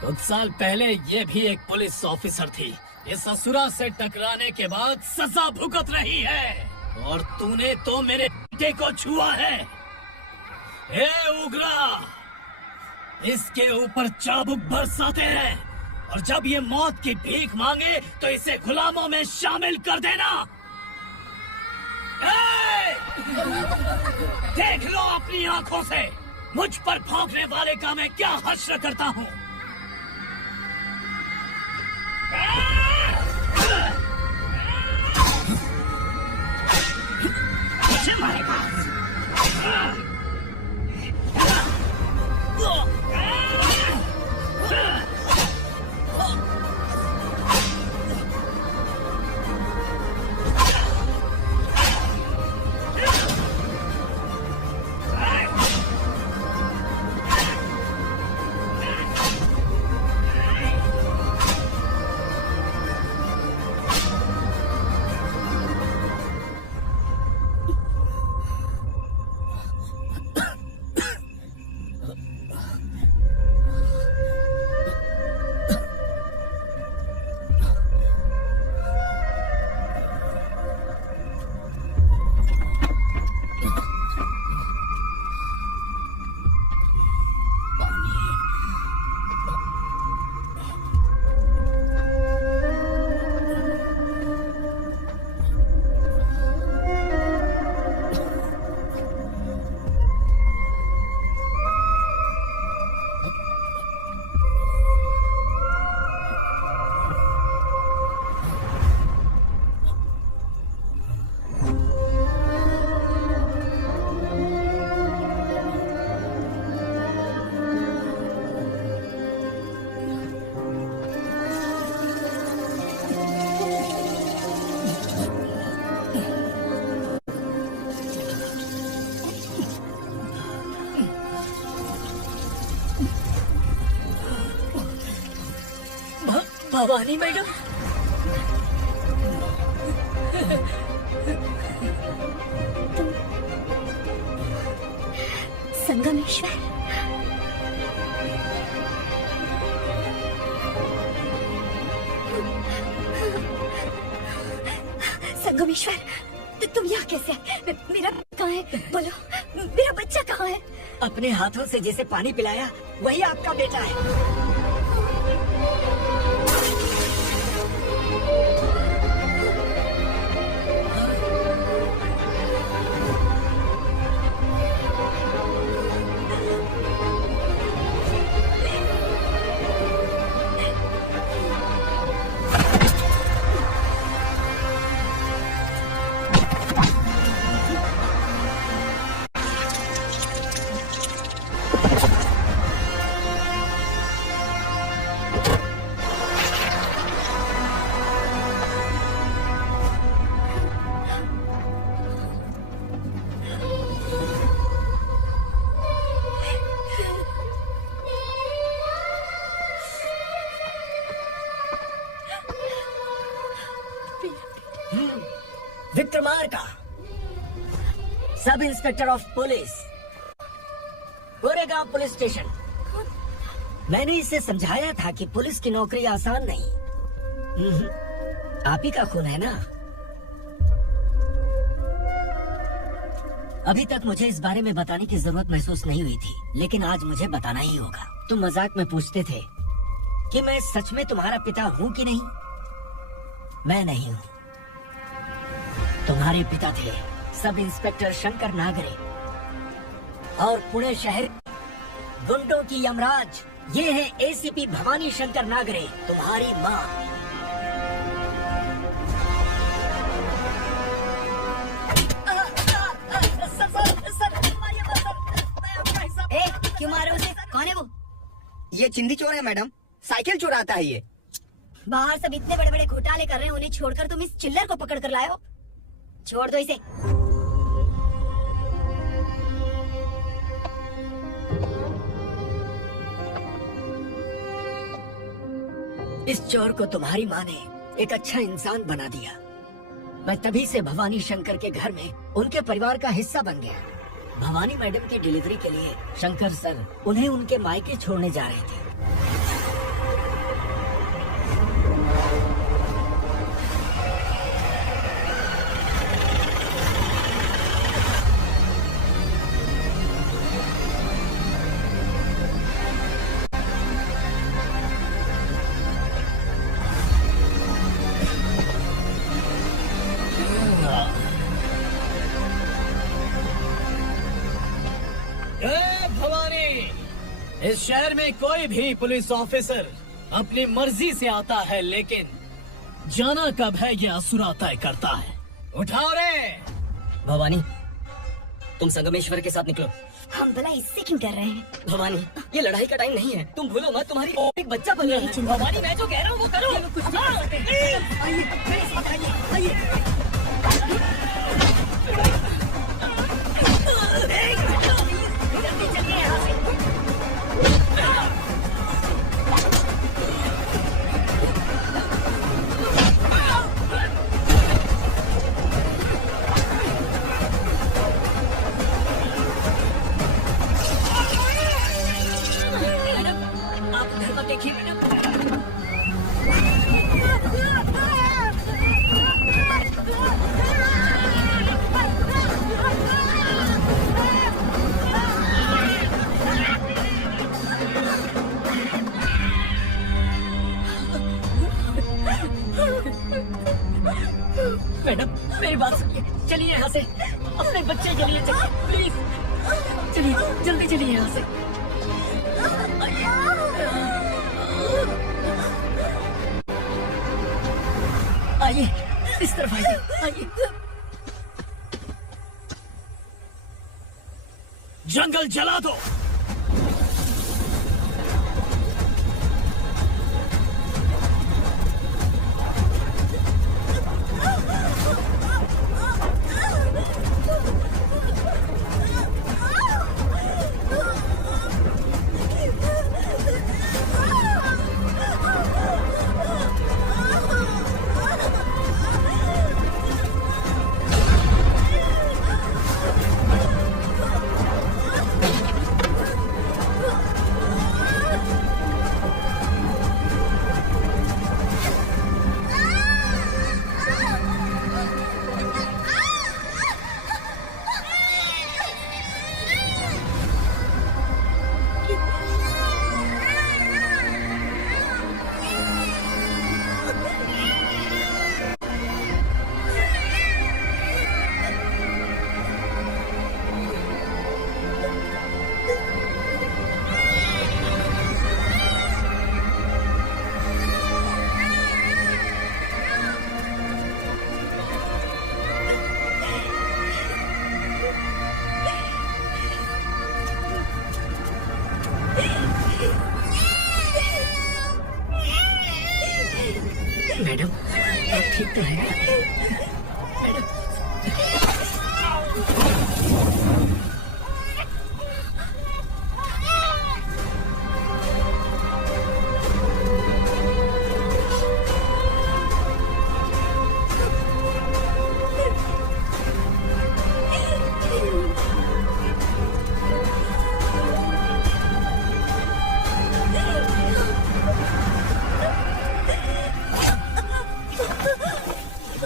कुछ साल पहले ये भी एक पुलिस ऑफिसर थी। इस असुरा से टकराने के बाद सजा भुगत रही है, और तूने तो मेरे बेटे को छुआ है। हे उग्रा, इसके ऊपर चाबुक बरसाते हैं, और जब ये मौत की भीख मांगे तो इसे गुलामों में शामिल कर देना। देख लो अपनी आंखों से मुझ पर भौंकने वाले का मैं क्या हश्र करता हूँ। मुझे मारेगा। भवानी मैडम, संगमेश्वर, संगमेश्वर, तुम यहाँ कैसे? मेरा कहाँ है? बोलो, मेरा बच्चा कहाँ है? अपने हाथों से जैसे पानी पिलाया वही आपका बेटा है। Vikramarka, sub inspector of police, Goregaon police station. मैंने इसे समझाया था कि पुलिस की नौकरी आसान नहीं। आप ही का खून है ना? अभी तक मुझे इस बारे में बताने की जरूरत महसूस नहीं हुई थी, लेकिन आज मुझे बताना ही होगा। तुम मजाक में पूछते थे कि मैं सच में तुम्हारा पिता हूँ कि नहीं। मैं नहीं हूँ। तुम्हारे पिता थे सब इंस्पेक्टर शंकर नागरे और पुणे शहर गुंडों की यमराज ये है एसीपी भवानी शंकर नागरे, तुम्हारी माँ। क्यों मारे उसे? कौन है वो? ये चिंदी चोर है मैडम, साइकिल चुराता है ये। बाहर सब इतने बड़े बड़े घोटाले कर रहे हैं, उन्हें छोड़कर तुम इस चिल्लर को पकड़ कर लाए हो। छोड़ दो इसे। इस चोर को तुम्हारी माँ ने एक अच्छा इंसान बना दिया। मैं तभी से भवानी शंकर के घर में उनके परिवार का हिस्सा बन गया। भवानी मैडम की डिलीवरी के लिए शंकर सर उन्हें उनके मायके छोड़ने जा रहे थे। इस शहर में कोई भी पुलिस ऑफिसर अपनी मर्जी से आता है, लेकिन जाना कब है ये असुरा तय करता है। उठाओ रे भवानी, तुम संगमेश्वर के साथ निकलो। हम भला इससे क्यों कर रहे हैं? भवानी, ये लड़ाई का टाइम नहीं है। तुम भूलो मत, तुम्हारी एक बच्चा बन रहा है। भवानी, मैं जो कह रहा हूँ वो करो। मैडम, मेरी बात सुनिए, चलिए यहाँ से। अपने बच्चे के लिए चलिए, प्लीज चलिए, जल्दी चलिए यहाँ से। आइए, इस तरफ आइए, आइए। जंगल जला दो। लगता है।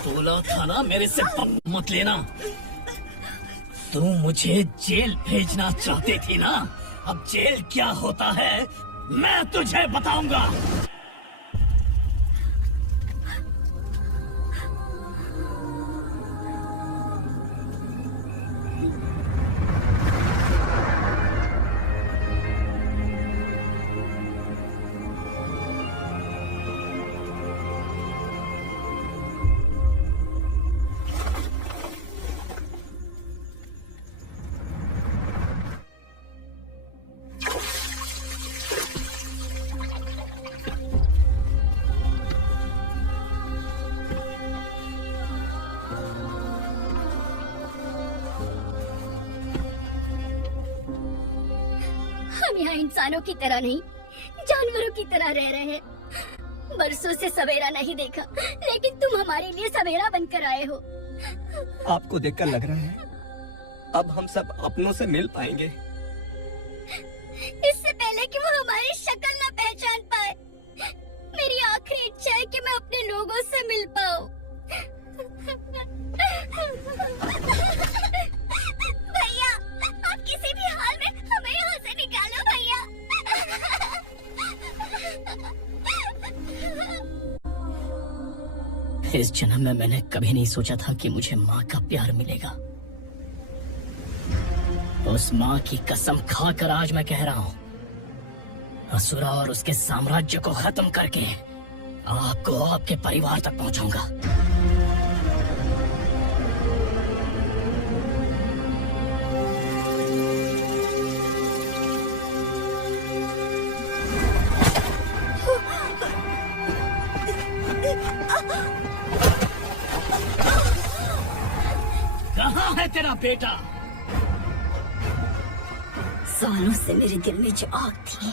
बोला था ना मेरे से पंप मत लेना। तू मुझे जेल भेजना चाहती थी ना, अब जेल क्या होता है मैं तुझे बताऊंगा। हम यहाँ इंसानों की तरह नहीं, जानवरों की तरह रह रहे हैं। बरसों से सवेरा नहीं देखा, लेकिन तुम हमारे लिए सवेरा बनकर आए हो। आपको देखकर लग रहा है अब हम सब अपनों से मिल पाएंगे। इससे पहले कि वो हमारी शक्ल न पहचान पाए, मेरी आखिरी इच्छा है कि मैं अपने लोगों से मिल पाऊं। भैया, आप किसी भी हाल में हमें यहाँ से निकालो भैया। इस जन्म में मैंने कभी नहीं सोचा था कि मुझे माँ का प्यार मिलेगा। उस माँ की कसम खाकर आज मैं कह रहा हूँ, असुरा और उसके साम्राज्य को खत्म करके आपको आपके परिवार तक पहुंचाऊंगा। कहाँ है तेरा बेटा? सालों से मेरे दिल में जो आग थी,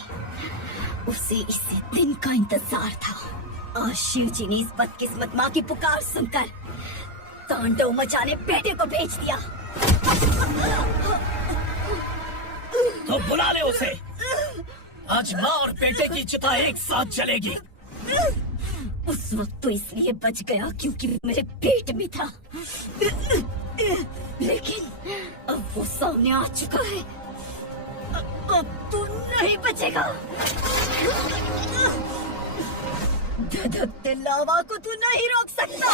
उसे इसी दिन का इंतजार था। आज शिव जी ने इस बदकिस्मत माँ की पुकार सुनकर तांडव मचाने बेटे को भेज दिया। तो बुला ले उसे। आज माँ और बेटे की चिता एक साथ जलेगी। उस वक्त तो इसलिए बच गया क्योंकि मेरे पेट में था, लेकिन अब वो सामने आ चुका है। अब तू नहीं बचेगा। धधकते लावा को तू नहीं रोक सकता।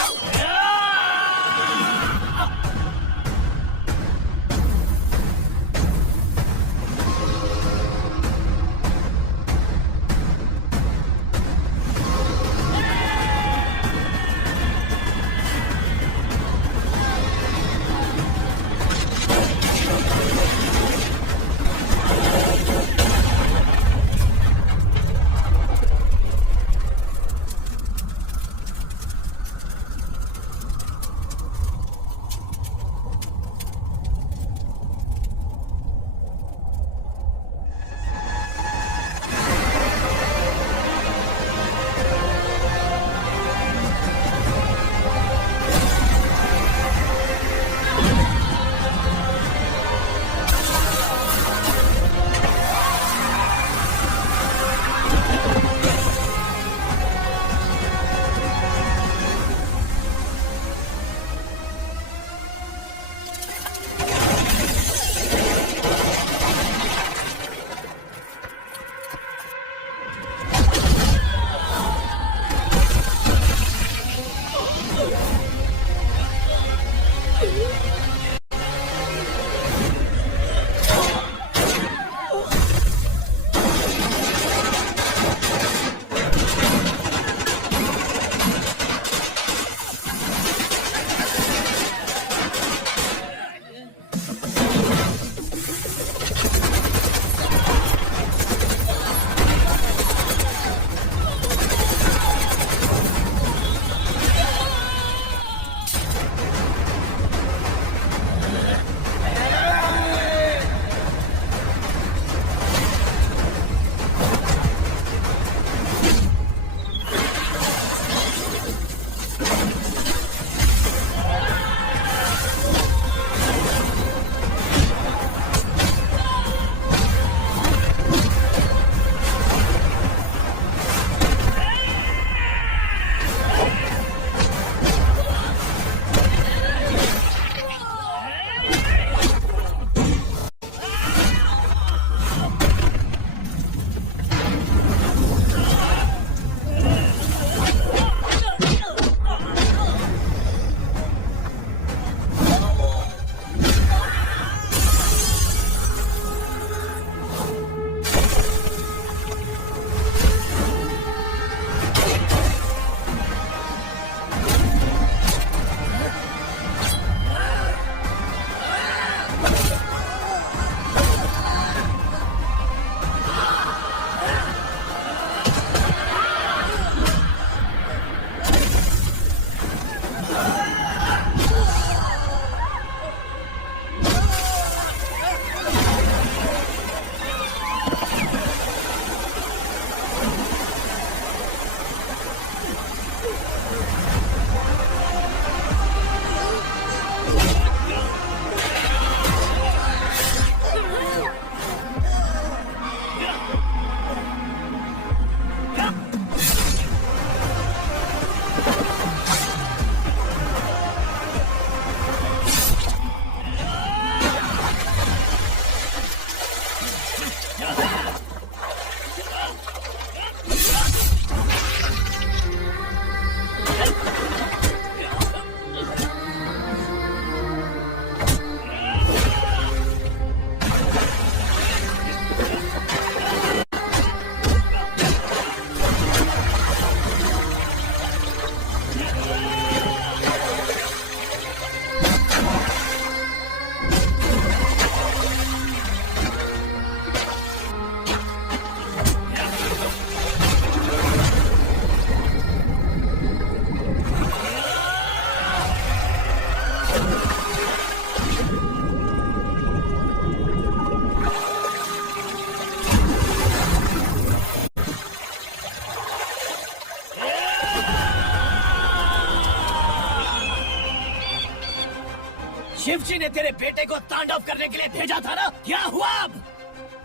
शिवजी ने तेरे बेटे को तांडव करने के लिए भेजा था ना, क्या हुआ अब?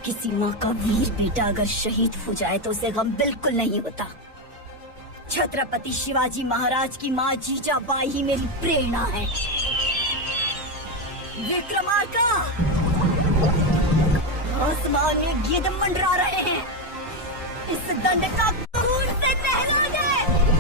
किसी माँ का वीर बेटा अगर शहीद हो जाए तो उसे गम बिल्कुल नहीं होता। छत्रपति शिवाजी महाराज की माँ जीजाबाई ही मेरी प्रेरणा है। विक्रमार्का, आसमान में गिद्ध मंडरा रहे हैं। इस दंड का खून से नहला जाए।